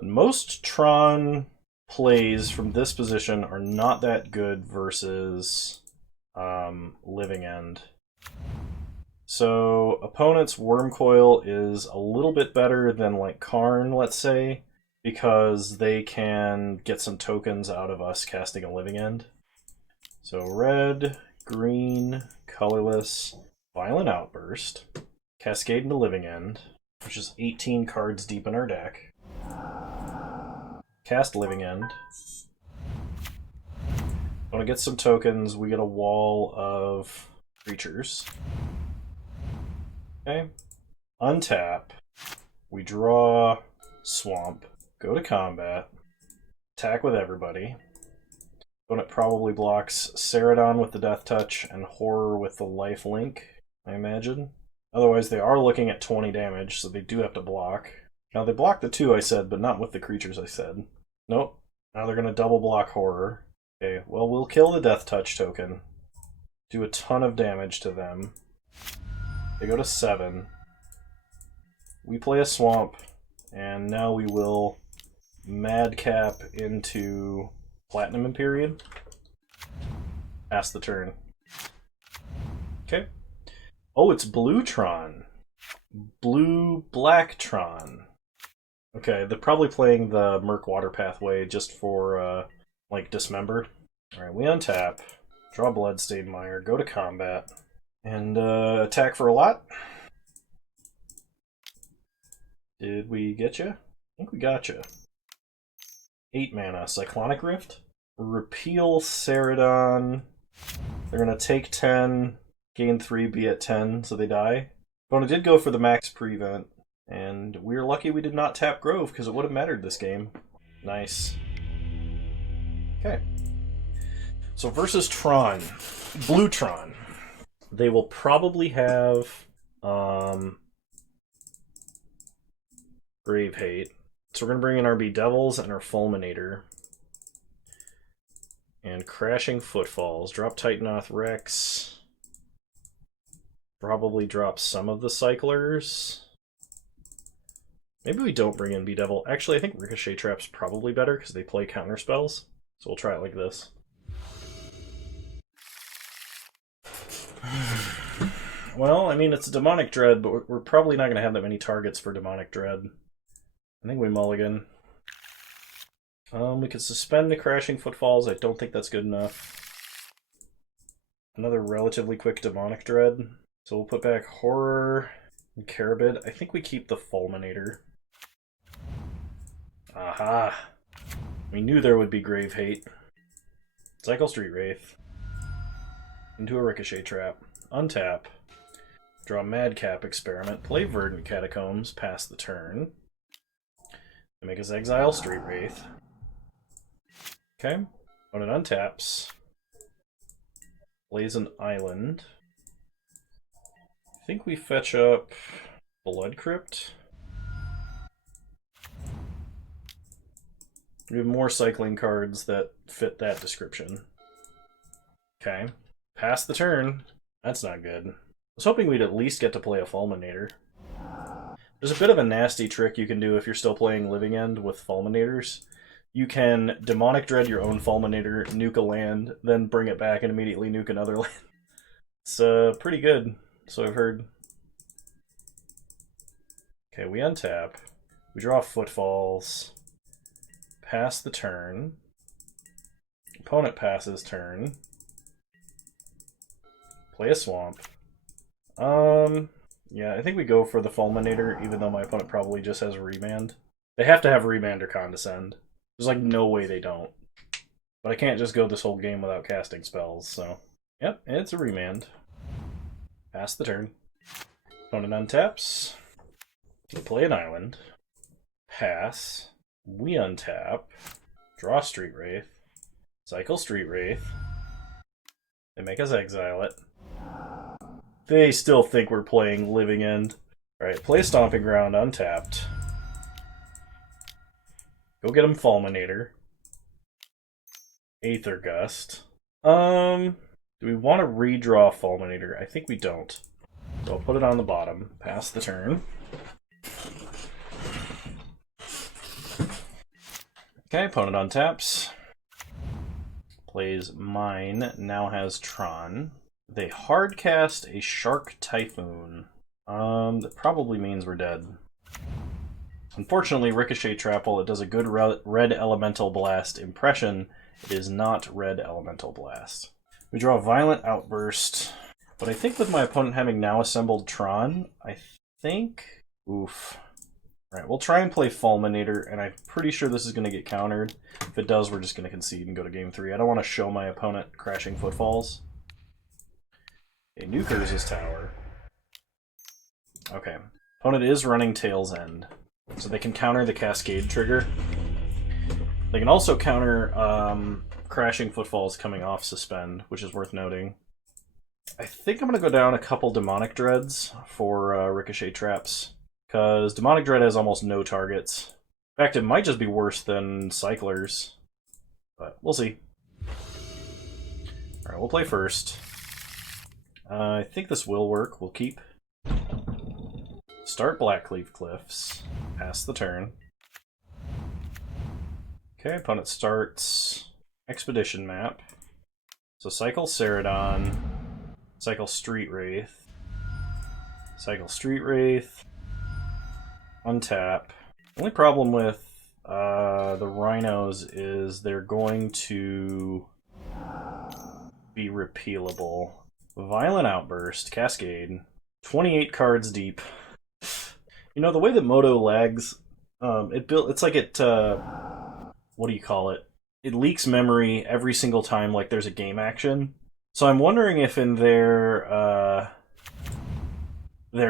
And most Tron plays from this position are not that good versus Living End. So opponent's Wormcoil is a little bit better than like Karn, let's say, because they can get some tokens out of us casting a Living End. So red, green, colorless, Violent Outburst, Cascade into Living End, which is 18 cards deep in our deck. Cast Living End. Want to get some tokens, we get a wall of creatures. Okay. Untap. We draw Swamp. Go to combat. Attack with everybody. Opponent probably blocks Ceradon with the Death Touch and Horror with the Life Link, I imagine. Otherwise, they are looking at 20 damage, so they do have to block. Now, they blocked the 2 I said, but not with the creatures I said. Nope. Now they're going to double block Horror. Okay, well, we'll kill the Death Touch token. Do a ton of damage to them. They go to 7. We play a Swamp, and now we will Madcap into Platinum Empyrean. Pass the turn. Okay. Oh, it's Blue Tron. Blue-Black Tron. Okay, they're probably playing the Murkwater Pathway just for, like, Dismember. Alright, we untap. Draw Bloodstained Mire. Go to combat. And attack for a lot. Did we get you? I think we got you. 8 mana. Cyclonic Rift. Repeal Ceradon. They're going to take 10, gain 3, be at 10, so they die. Opponent did go for the max prevent, and we're lucky we did not tap Grove, because it would have mattered this game. Nice. Okay. So versus Tron. Blue Tron. They will probably have Grave Hate. So we're going to bring in our Bedevils and our Fulminator. And Crashing Footfalls. Drop Titanoth Rex. Probably drop some of the Cyclers. Maybe we don't bring in Bedevil. Actually, I think Ricochet Trap's probably better because they play counter spells. So we'll try it like this. Well, I mean, it's a Demonic Dread, but we're probably not going to have that many targets for Demonic Dread. I think we mulligan. We could suspend the Crashing Footfalls. I don't think that's good enough. Another relatively quick Demonic Dread. So we'll put back Horror and Carabid. I think we keep the Fulminator. Aha! We knew there would be Grave Hate. Cycle Street Wraith. Into a Ricochet Trap. Untap. Draw Madcap Experiment. Play Verdant Catacombs. Pass the turn. Make us exile Street Wraith. Okay. When it untaps, plays an island. I think we fetch up Blood Crypt. We have more cycling cards that fit that description. Okay. Pass the turn. That's not good. I was hoping we'd at least get to play a Fulminator. There's a bit of a nasty trick you can do if you're still playing Living End with Fulminators. You can Demonic Dread your own Fulminator, nuke a land, then bring it back and immediately nuke another land. It's pretty good, so I've heard. Okay, we untap. We draw Footfalls. Pass the turn. Opponent passes turn. Play a Swamp. Yeah, I think we go for the Fulminator, even though my opponent probably just has Remand. They have to have Remand or Condescend. There's like no way they don't. But I can't just go this whole game without casting spells, so... Yep, it's a Remand. Pass the turn. Opponent untaps. We play an island. Pass. We untap. Draw Street Wraith. Cycle Street Wraith. They make us exile it. They still think we're playing Living End. Alright, play Stomping Ground untapped. Go get him Fulminator. Aether Gust. Do we want to redraw Fulminator? I think we don't. So I'll put it on the bottom. Pass the turn. Okay, opponent untaps. Plays Mine. Now has Tron. They hardcast a Shark Typhoon. That probably means we're dead. Unfortunately, Ricochet Trap, while it does a good red Elemental Blast impression, it is not red Elemental Blast. We draw a Violent Outburst, but I think with my opponent having now assembled Tron, I think... Oof. Alright, we'll try and play Fulminator, and I'm pretty sure this is going to get countered. If it does, we're just going to concede and go to game 3. I don't want to show my opponent Crashing Footfalls. Okay, nukers his tower. Okay. Opponent is running Tail's End, so they can counter the Cascade trigger. They can also counter Crashing Footfalls coming off Suspend, which is worth noting. I think I'm going to go down a couple Demonic Dreads for Ricochet Traps, because Demonic Dread has almost no targets. In fact, it might just be worse than Cyclers, but we'll see. Alright, we'll play first. I think this will work. We'll keep. Start Blackleaf Cliffs. Pass the turn. Okay, opponent starts Expedition Map. So cycle Ceradon. Cycle Street Wraith. Cycle Street Wraith. Untap. The only problem with the Rhinos is they're going to be repealable. Violent Outburst, Cascade, 28 cards deep. You know, the way that Moto lags, it's like it, what do you call it? It leaks memory every single time like there's a game action. So I'm wondering if in their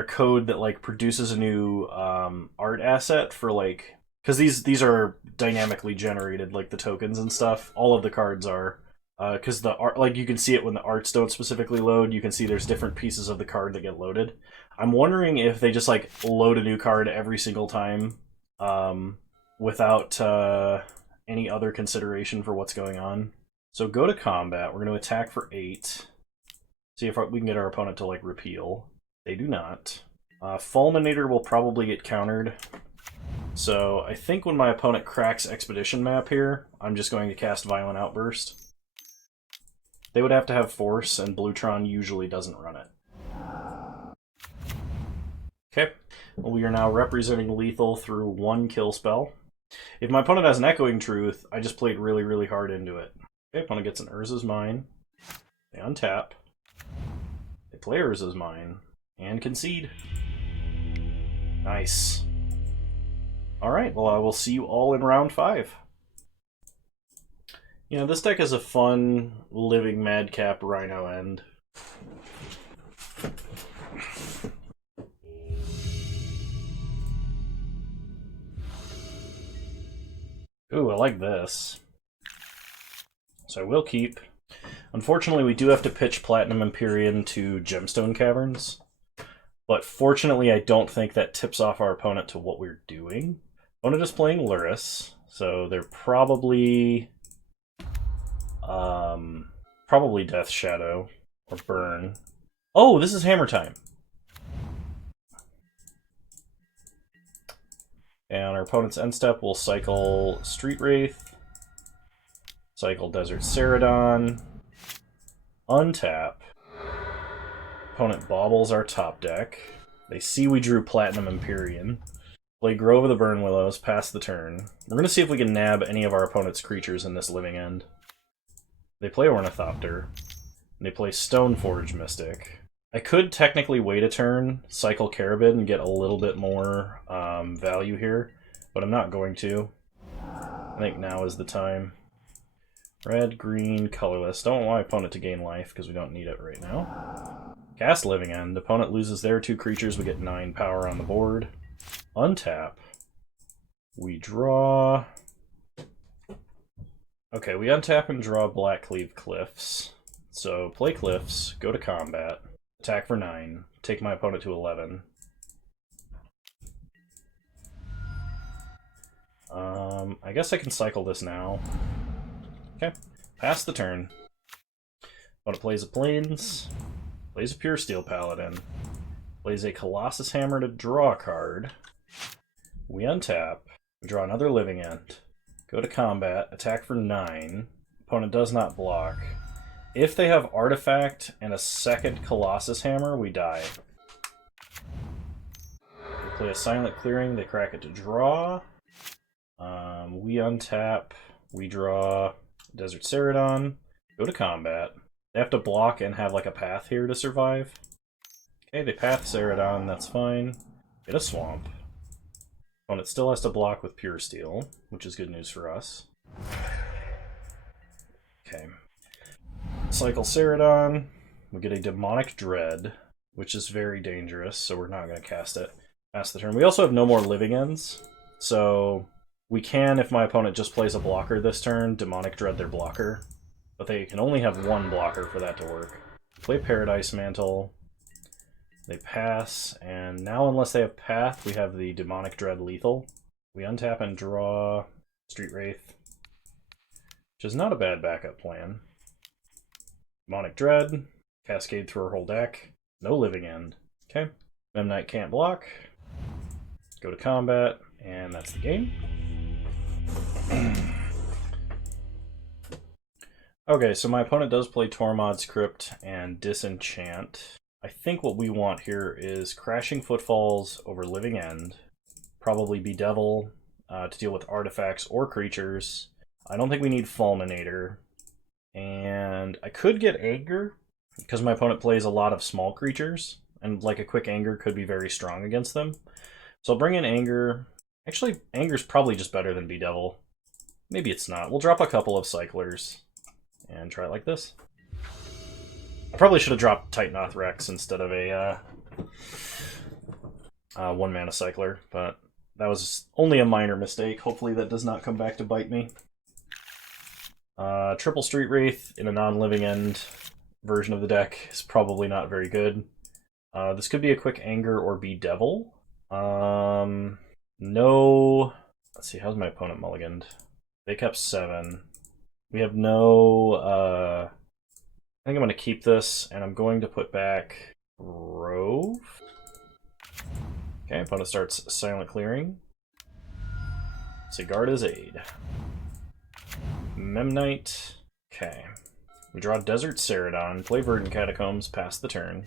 code that like produces a new art asset for like, because these are dynamically generated, like the tokens and stuff. All of the cards are. Because the art, like you can see it when the arts don't specifically load, you can see there's different pieces of the card that get loaded. I'm wondering if they just like load a new card every single time without any other consideration for what's going on. So go to combat. We're going to attack for 8. See if we can get our opponent to like repeal. They do not. Fulminator will probably get countered. So I think when my opponent cracks Expedition Map here, I'm just going to cast Violent Outburst. They would have to have Force, and Bluetron usually doesn't run it. Okay, well, we are now representing lethal through 1 kill spell. If my opponent has an Echoing Truth, I just played really, really hard into it. Okay, opponent gets an Urza's Mine. They untap. They play Urza's Mine. And concede. Nice. Alright, well, I will see you all in round 5. You know, this deck is a fun, living Madcap Rhino end. Ooh, I like this. So I will keep. Unfortunately, we do have to pitch Platinum Empyrean to Gemstone Caverns. But fortunately, I don't think that tips off our opponent to what we're doing. Opponent is playing Luris, so they're probably Death Shadow or Burn. Oh, this is Hammer Time. And our opponent's end step will cycle Street Wraith, cycle Desert Ceradon, untap. Opponent baubles our top deck. They see we drew Platinum Empyrean. Play Grove of the Burn Willows, pass the turn. We're going to see if we can nab any of our opponent's creatures in this living end. They play Ornithopter. And they play Stoneforge Mystic. I could technically wait a turn, cycle Carabid, and get a little bit more value here, but I'm not going to. I think now is the time. Red, green, colorless. Don't want my opponent to gain life, because we don't need it right now. Cast Living End. Opponent loses their 2 creatures, we get 9 power on the board. Untap. We draw... Okay, we untap and draw Blackcleave Cliffs. So, play Cliffs, go to combat. Attack for 9. Take my opponent to 11. I guess I can cycle this now. Okay. Pass the turn. Opponent plays a Plains. Plays a Pure Steel Paladin. Plays a Colossus Hammer to draw a card. We untap. We draw another Living End. Go to combat. Attack for 9. Opponent does not block. If they have Artifact and a second Colossus Hammer, we die. We play a Silent Clearing, they crack it to draw. We untap, we draw Desert Ceradon, go to combat. They have to block and have like a path here to survive. Okay, they path Ceradon, that's fine. Get a Swamp. Opponent still has to block with Pure Steel, which is good news for us. Okay. Cycle Ceradon, we get a Demonic Dread, which is very dangerous, so we're not going to cast it. Pass the turn. We also have no more Living Ends, so we can, if my opponent just plays a blocker this turn, Demonic Dread their blocker, but they can only have 1 blocker for that to work. Play Paradise Mantle, they pass, and now unless they have Path, we have the Demonic Dread lethal. We untap and draw Street Wraith, which is not a bad backup plan. Demonic Dread, cascade through our whole deck, no Living End. Okay, Memnite can't block, go to combat, and that's the game. Okay, so my opponent does play Tormod's Crypt and Disenchant. I think what we want here is Crashing Footfalls over Living End, probably Bedevil to deal with artifacts or creatures. I don't think we need Fulminator. And I could get Anger, because my opponent plays a lot of small creatures, and like a quick Anger could be very strong against them. So I'll bring in Anger. Actually, Anger's probably just better than Bedevil. Maybe it's not. We'll drop a couple of Cyclers and try it like this. I probably should have dropped Titanoth Rex instead of a 1-mana Cycler, but that was only a minor mistake. Hopefully that does not come back to bite me. Triple Street Wraith in a non-Living End version of the deck is probably not very good. This could be a quick Anger or Bedevil. No... Let's see, how's my opponent mulliganed? They kept 7. We have no... I think I'm going to keep this, and I'm going to put back Grove. Okay, opponent starts Silent Clearing. Sigarda's Aid. Memnite. Okay. We draw Desert Ceradon, play Verdant Catacombs, pass the turn.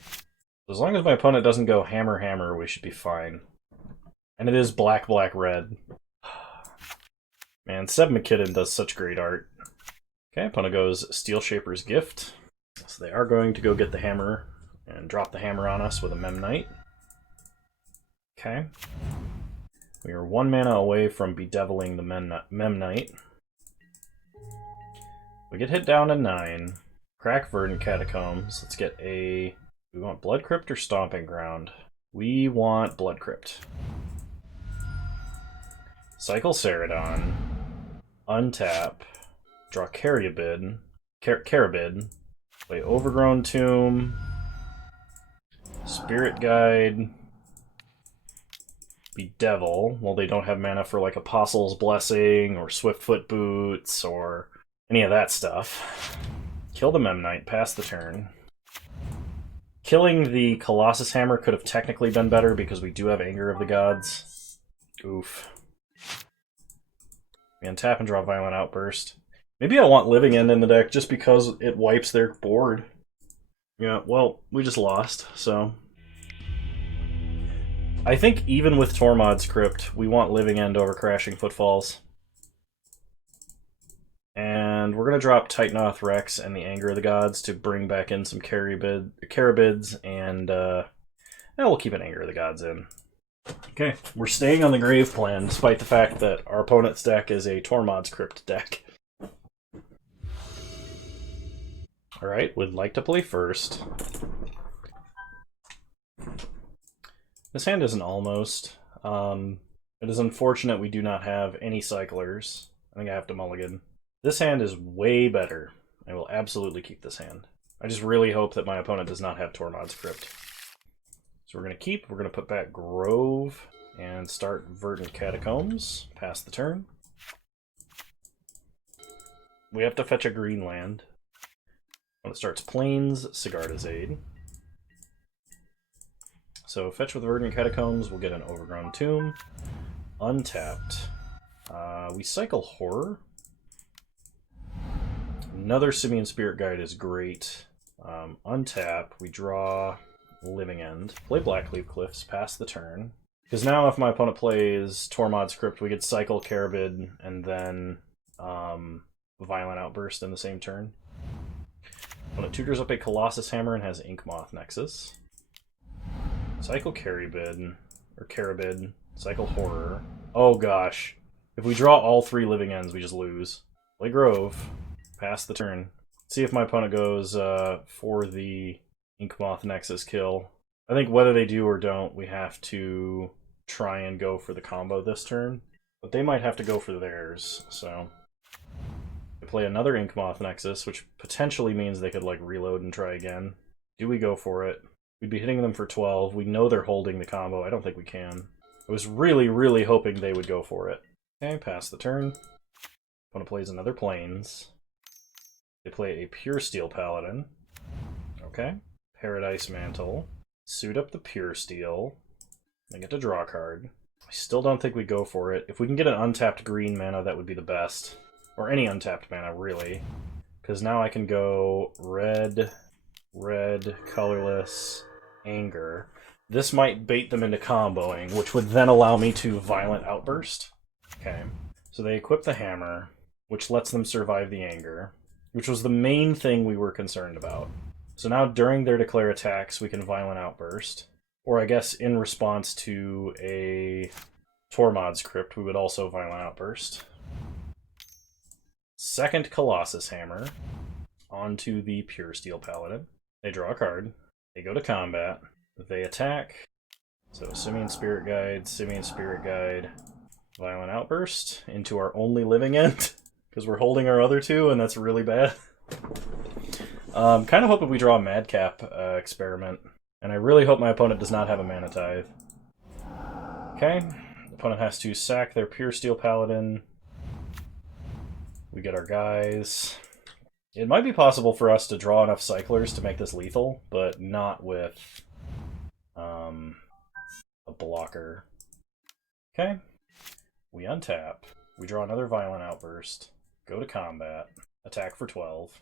As long as my opponent doesn't go hammer hammer, we should be fine. And it is black, black, red. Man, Seb McKinnon does such great art. Okay, opponent goes Steel Shaper's Gift. So they are going to go get the hammer and drop the hammer on us with a Mem Knight. Okay. We are 1 mana away from bedeviling the Mem Knight. We get hit down to 9. Crack Verdant Catacombs. Let's get a... We want Blood Crypt or Stomping Ground? We want Blood Crypt. Cycle Ceradon. Untap. Draw Caribid. Play Overgrown Tomb. Spirit Guide. Bedevil. Well, they don't have mana for like Apostle's Blessing or Swiftfoot Boots or any of that stuff. Kill the Mem Knight, pass the turn. Killing the Colossus Hammer could have technically been better because we do have Anger of the Gods. Oof. We untap and draw Violent Outburst. Maybe I want Living End in the deck just because it wipes their board. Yeah, well, we just lost, so... I think even with Tormod's Crypt, we want Living End over Crashing Footfalls. And we're going to drop Titanoth Rex and the Anger of the Gods to bring back in some Carabids, and we'll keep an Anger of the Gods in. Okay, we're staying on the Grave Plan, despite the fact that our opponent's deck is a Tormod's Crypt deck. Alright, would like to play first. This hand is an almost. It is unfortunate we do not have any cyclers. I think I have to mulligan. This hand is way better. I will absolutely keep this hand. I just really hope that my opponent does not have Tormod's Crypt. So we're going to keep. We're going to put back Grove and start Verdant Catacombs. Pass the turn. We have to fetch a green land. When it starts Plains, Sigarda's Aid. So fetch with Verdant Catacombs, we'll get an Overgrown Tomb. Untapped. We cycle Horror. Another Simian Spirit Guide is great. Untap, we draw Living End. Play Blackleaf Cliffs, pass the turn. Because now if my opponent plays Tormod's Crypt, we could cycle Caribid and then Violent Outburst in the same turn. When it tutors up a Colossus Hammer and has Inkmoth Nexus. Cycle Caribid, cycle Horror. Oh gosh. If we draw all 3 Living Ends, we just lose. Play Grove, pass the turn. See if my opponent goes for the Inkmoth Nexus kill. I think whether they do or don't, we have to try and go for the combo this turn. But they might have to go for theirs, so... They play another Inkmoth Nexus, which potentially means they could like reload and try again. Do we go for it? We'd be hitting them for 12. We know they're holding the combo. I don't think we can. I was really, really hoping they would go for it. Okay, pass the turn. Opponent plays another Plains. They play a Pure Steel Paladin. Okay. Paradise Mantle. Suit up the Pure Steel. They get to draw a card. I still don't think we go for it. If we can get an untapped green mana, that would be the best. Or any untapped mana, really. Because now I can go red, colorless, Anger. This might bait them into comboing, which would then allow me to Violent Outburst. Okay. So they equip the Hammer, which lets them survive the Anger, which was the main thing we were concerned about. So now during their declare attacks, we can Violent Outburst. Or I guess in response to a Tormod's Crypt, we would also Violent Outburst. Second Colossus Hammer onto the Pure Steel Paladin. They draw a card. They go to combat. They attack. So Simian Spirit Guide, Violent Outburst into our only Living End because we're holding our other 2 and that's really bad. Kind of hoping we draw a Madcap Experiment, and I really hope my opponent does not have a Mana Tithe. Okay, the opponent has to sack their Pure Steel Paladin. We get our guys. It might be possible for us to draw enough cyclers to make this lethal, but not with a blocker. Okay. We untap. We draw another Violent Outburst. Go to combat. Attack for 12.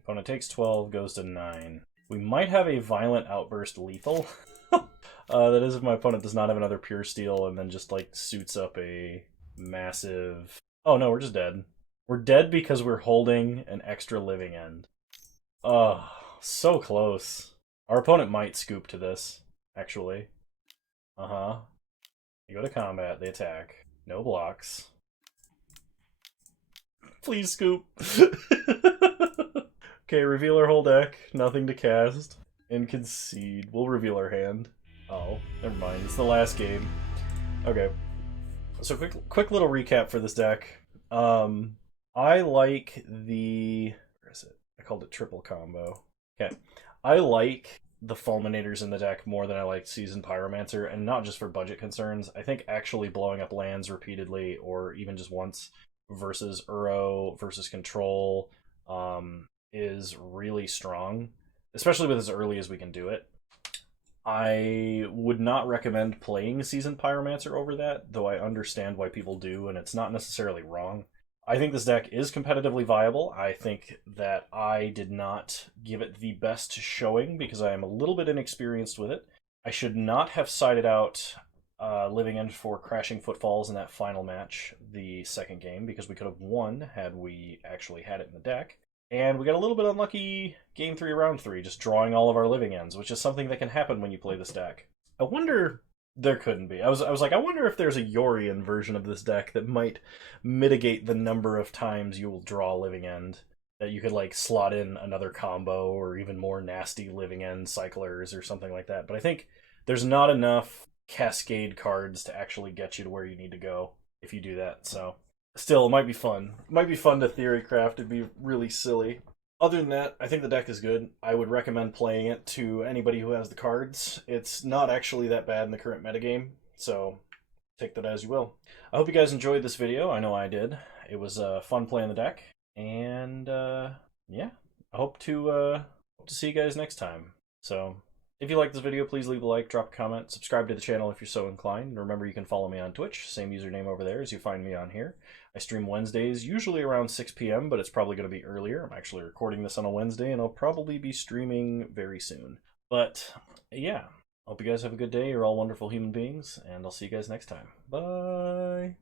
Opponent takes 12, goes to 9. We might have a Violent Outburst lethal. That is if my opponent does not have another Pure Steel and then just, like, suits up a massive... Oh, no, we're just dead. We're dead because we're holding an extra living end. Oh, so close. Our opponent might scoop to this, actually. Uh-huh. You go to combat, they attack. No blocks. Please scoop. Okay, reveal our whole deck. Nothing to cast. And concede. We'll reveal our hand. Oh, never mind. It's the last game. Okay. So quick little recap for this deck. I like the... Where is it? I called it triple combo. Okay. I like the Fulminators in the deck more than I like Seasoned Pyromancer, and not just for budget concerns. I think actually blowing up lands repeatedly, or even just once, versus Uro, versus Control, is really strong, especially with as early as we can do it. I would not recommend playing Seasoned Pyromancer over that, though I understand why people do, and it's not necessarily wrong. I think this deck is competitively viable. I think that I did not give it the best showing because I am a little bit inexperienced with it. I should not have sided out Living End for Crashing Footfalls in that final match, the second game, because we could have won had we actually had it in the deck. And we got a little bit unlucky game 3, round 3, just drawing all of our living ends, which is something that can happen when you play this deck. I wonder... There couldn't be. I was like, I wonder if there's a Yorian version of this deck that might mitigate the number of times you will draw Living End. That you could, like, slot in another combo or even more nasty Living End cyclers or something like that. But I think there's not enough Cascade cards to actually get you to where you need to go if you do that. So, still, it might be fun. It might be fun to theory craft. It'd be really silly. Other than that, I think the deck is good. I would recommend playing it to anybody who has the cards. It's not actually that bad in the current metagame, so take that as you will. I hope you guys enjoyed this video. I know I did. It was fun playing the deck, and yeah, I hope to see you guys next time. So, if you like this video, please leave a like, drop a comment, subscribe to the channel if you're so inclined, and remember you can follow me on Twitch, same username over there as you find me on here. I stream Wednesdays, usually around 6 p.m., but it's probably going to be earlier. I'm actually recording this on a Wednesday, and I'll probably be streaming very soon. But, yeah, hope you guys have a good day. You're all wonderful human beings, and I'll see you guys next time. Bye!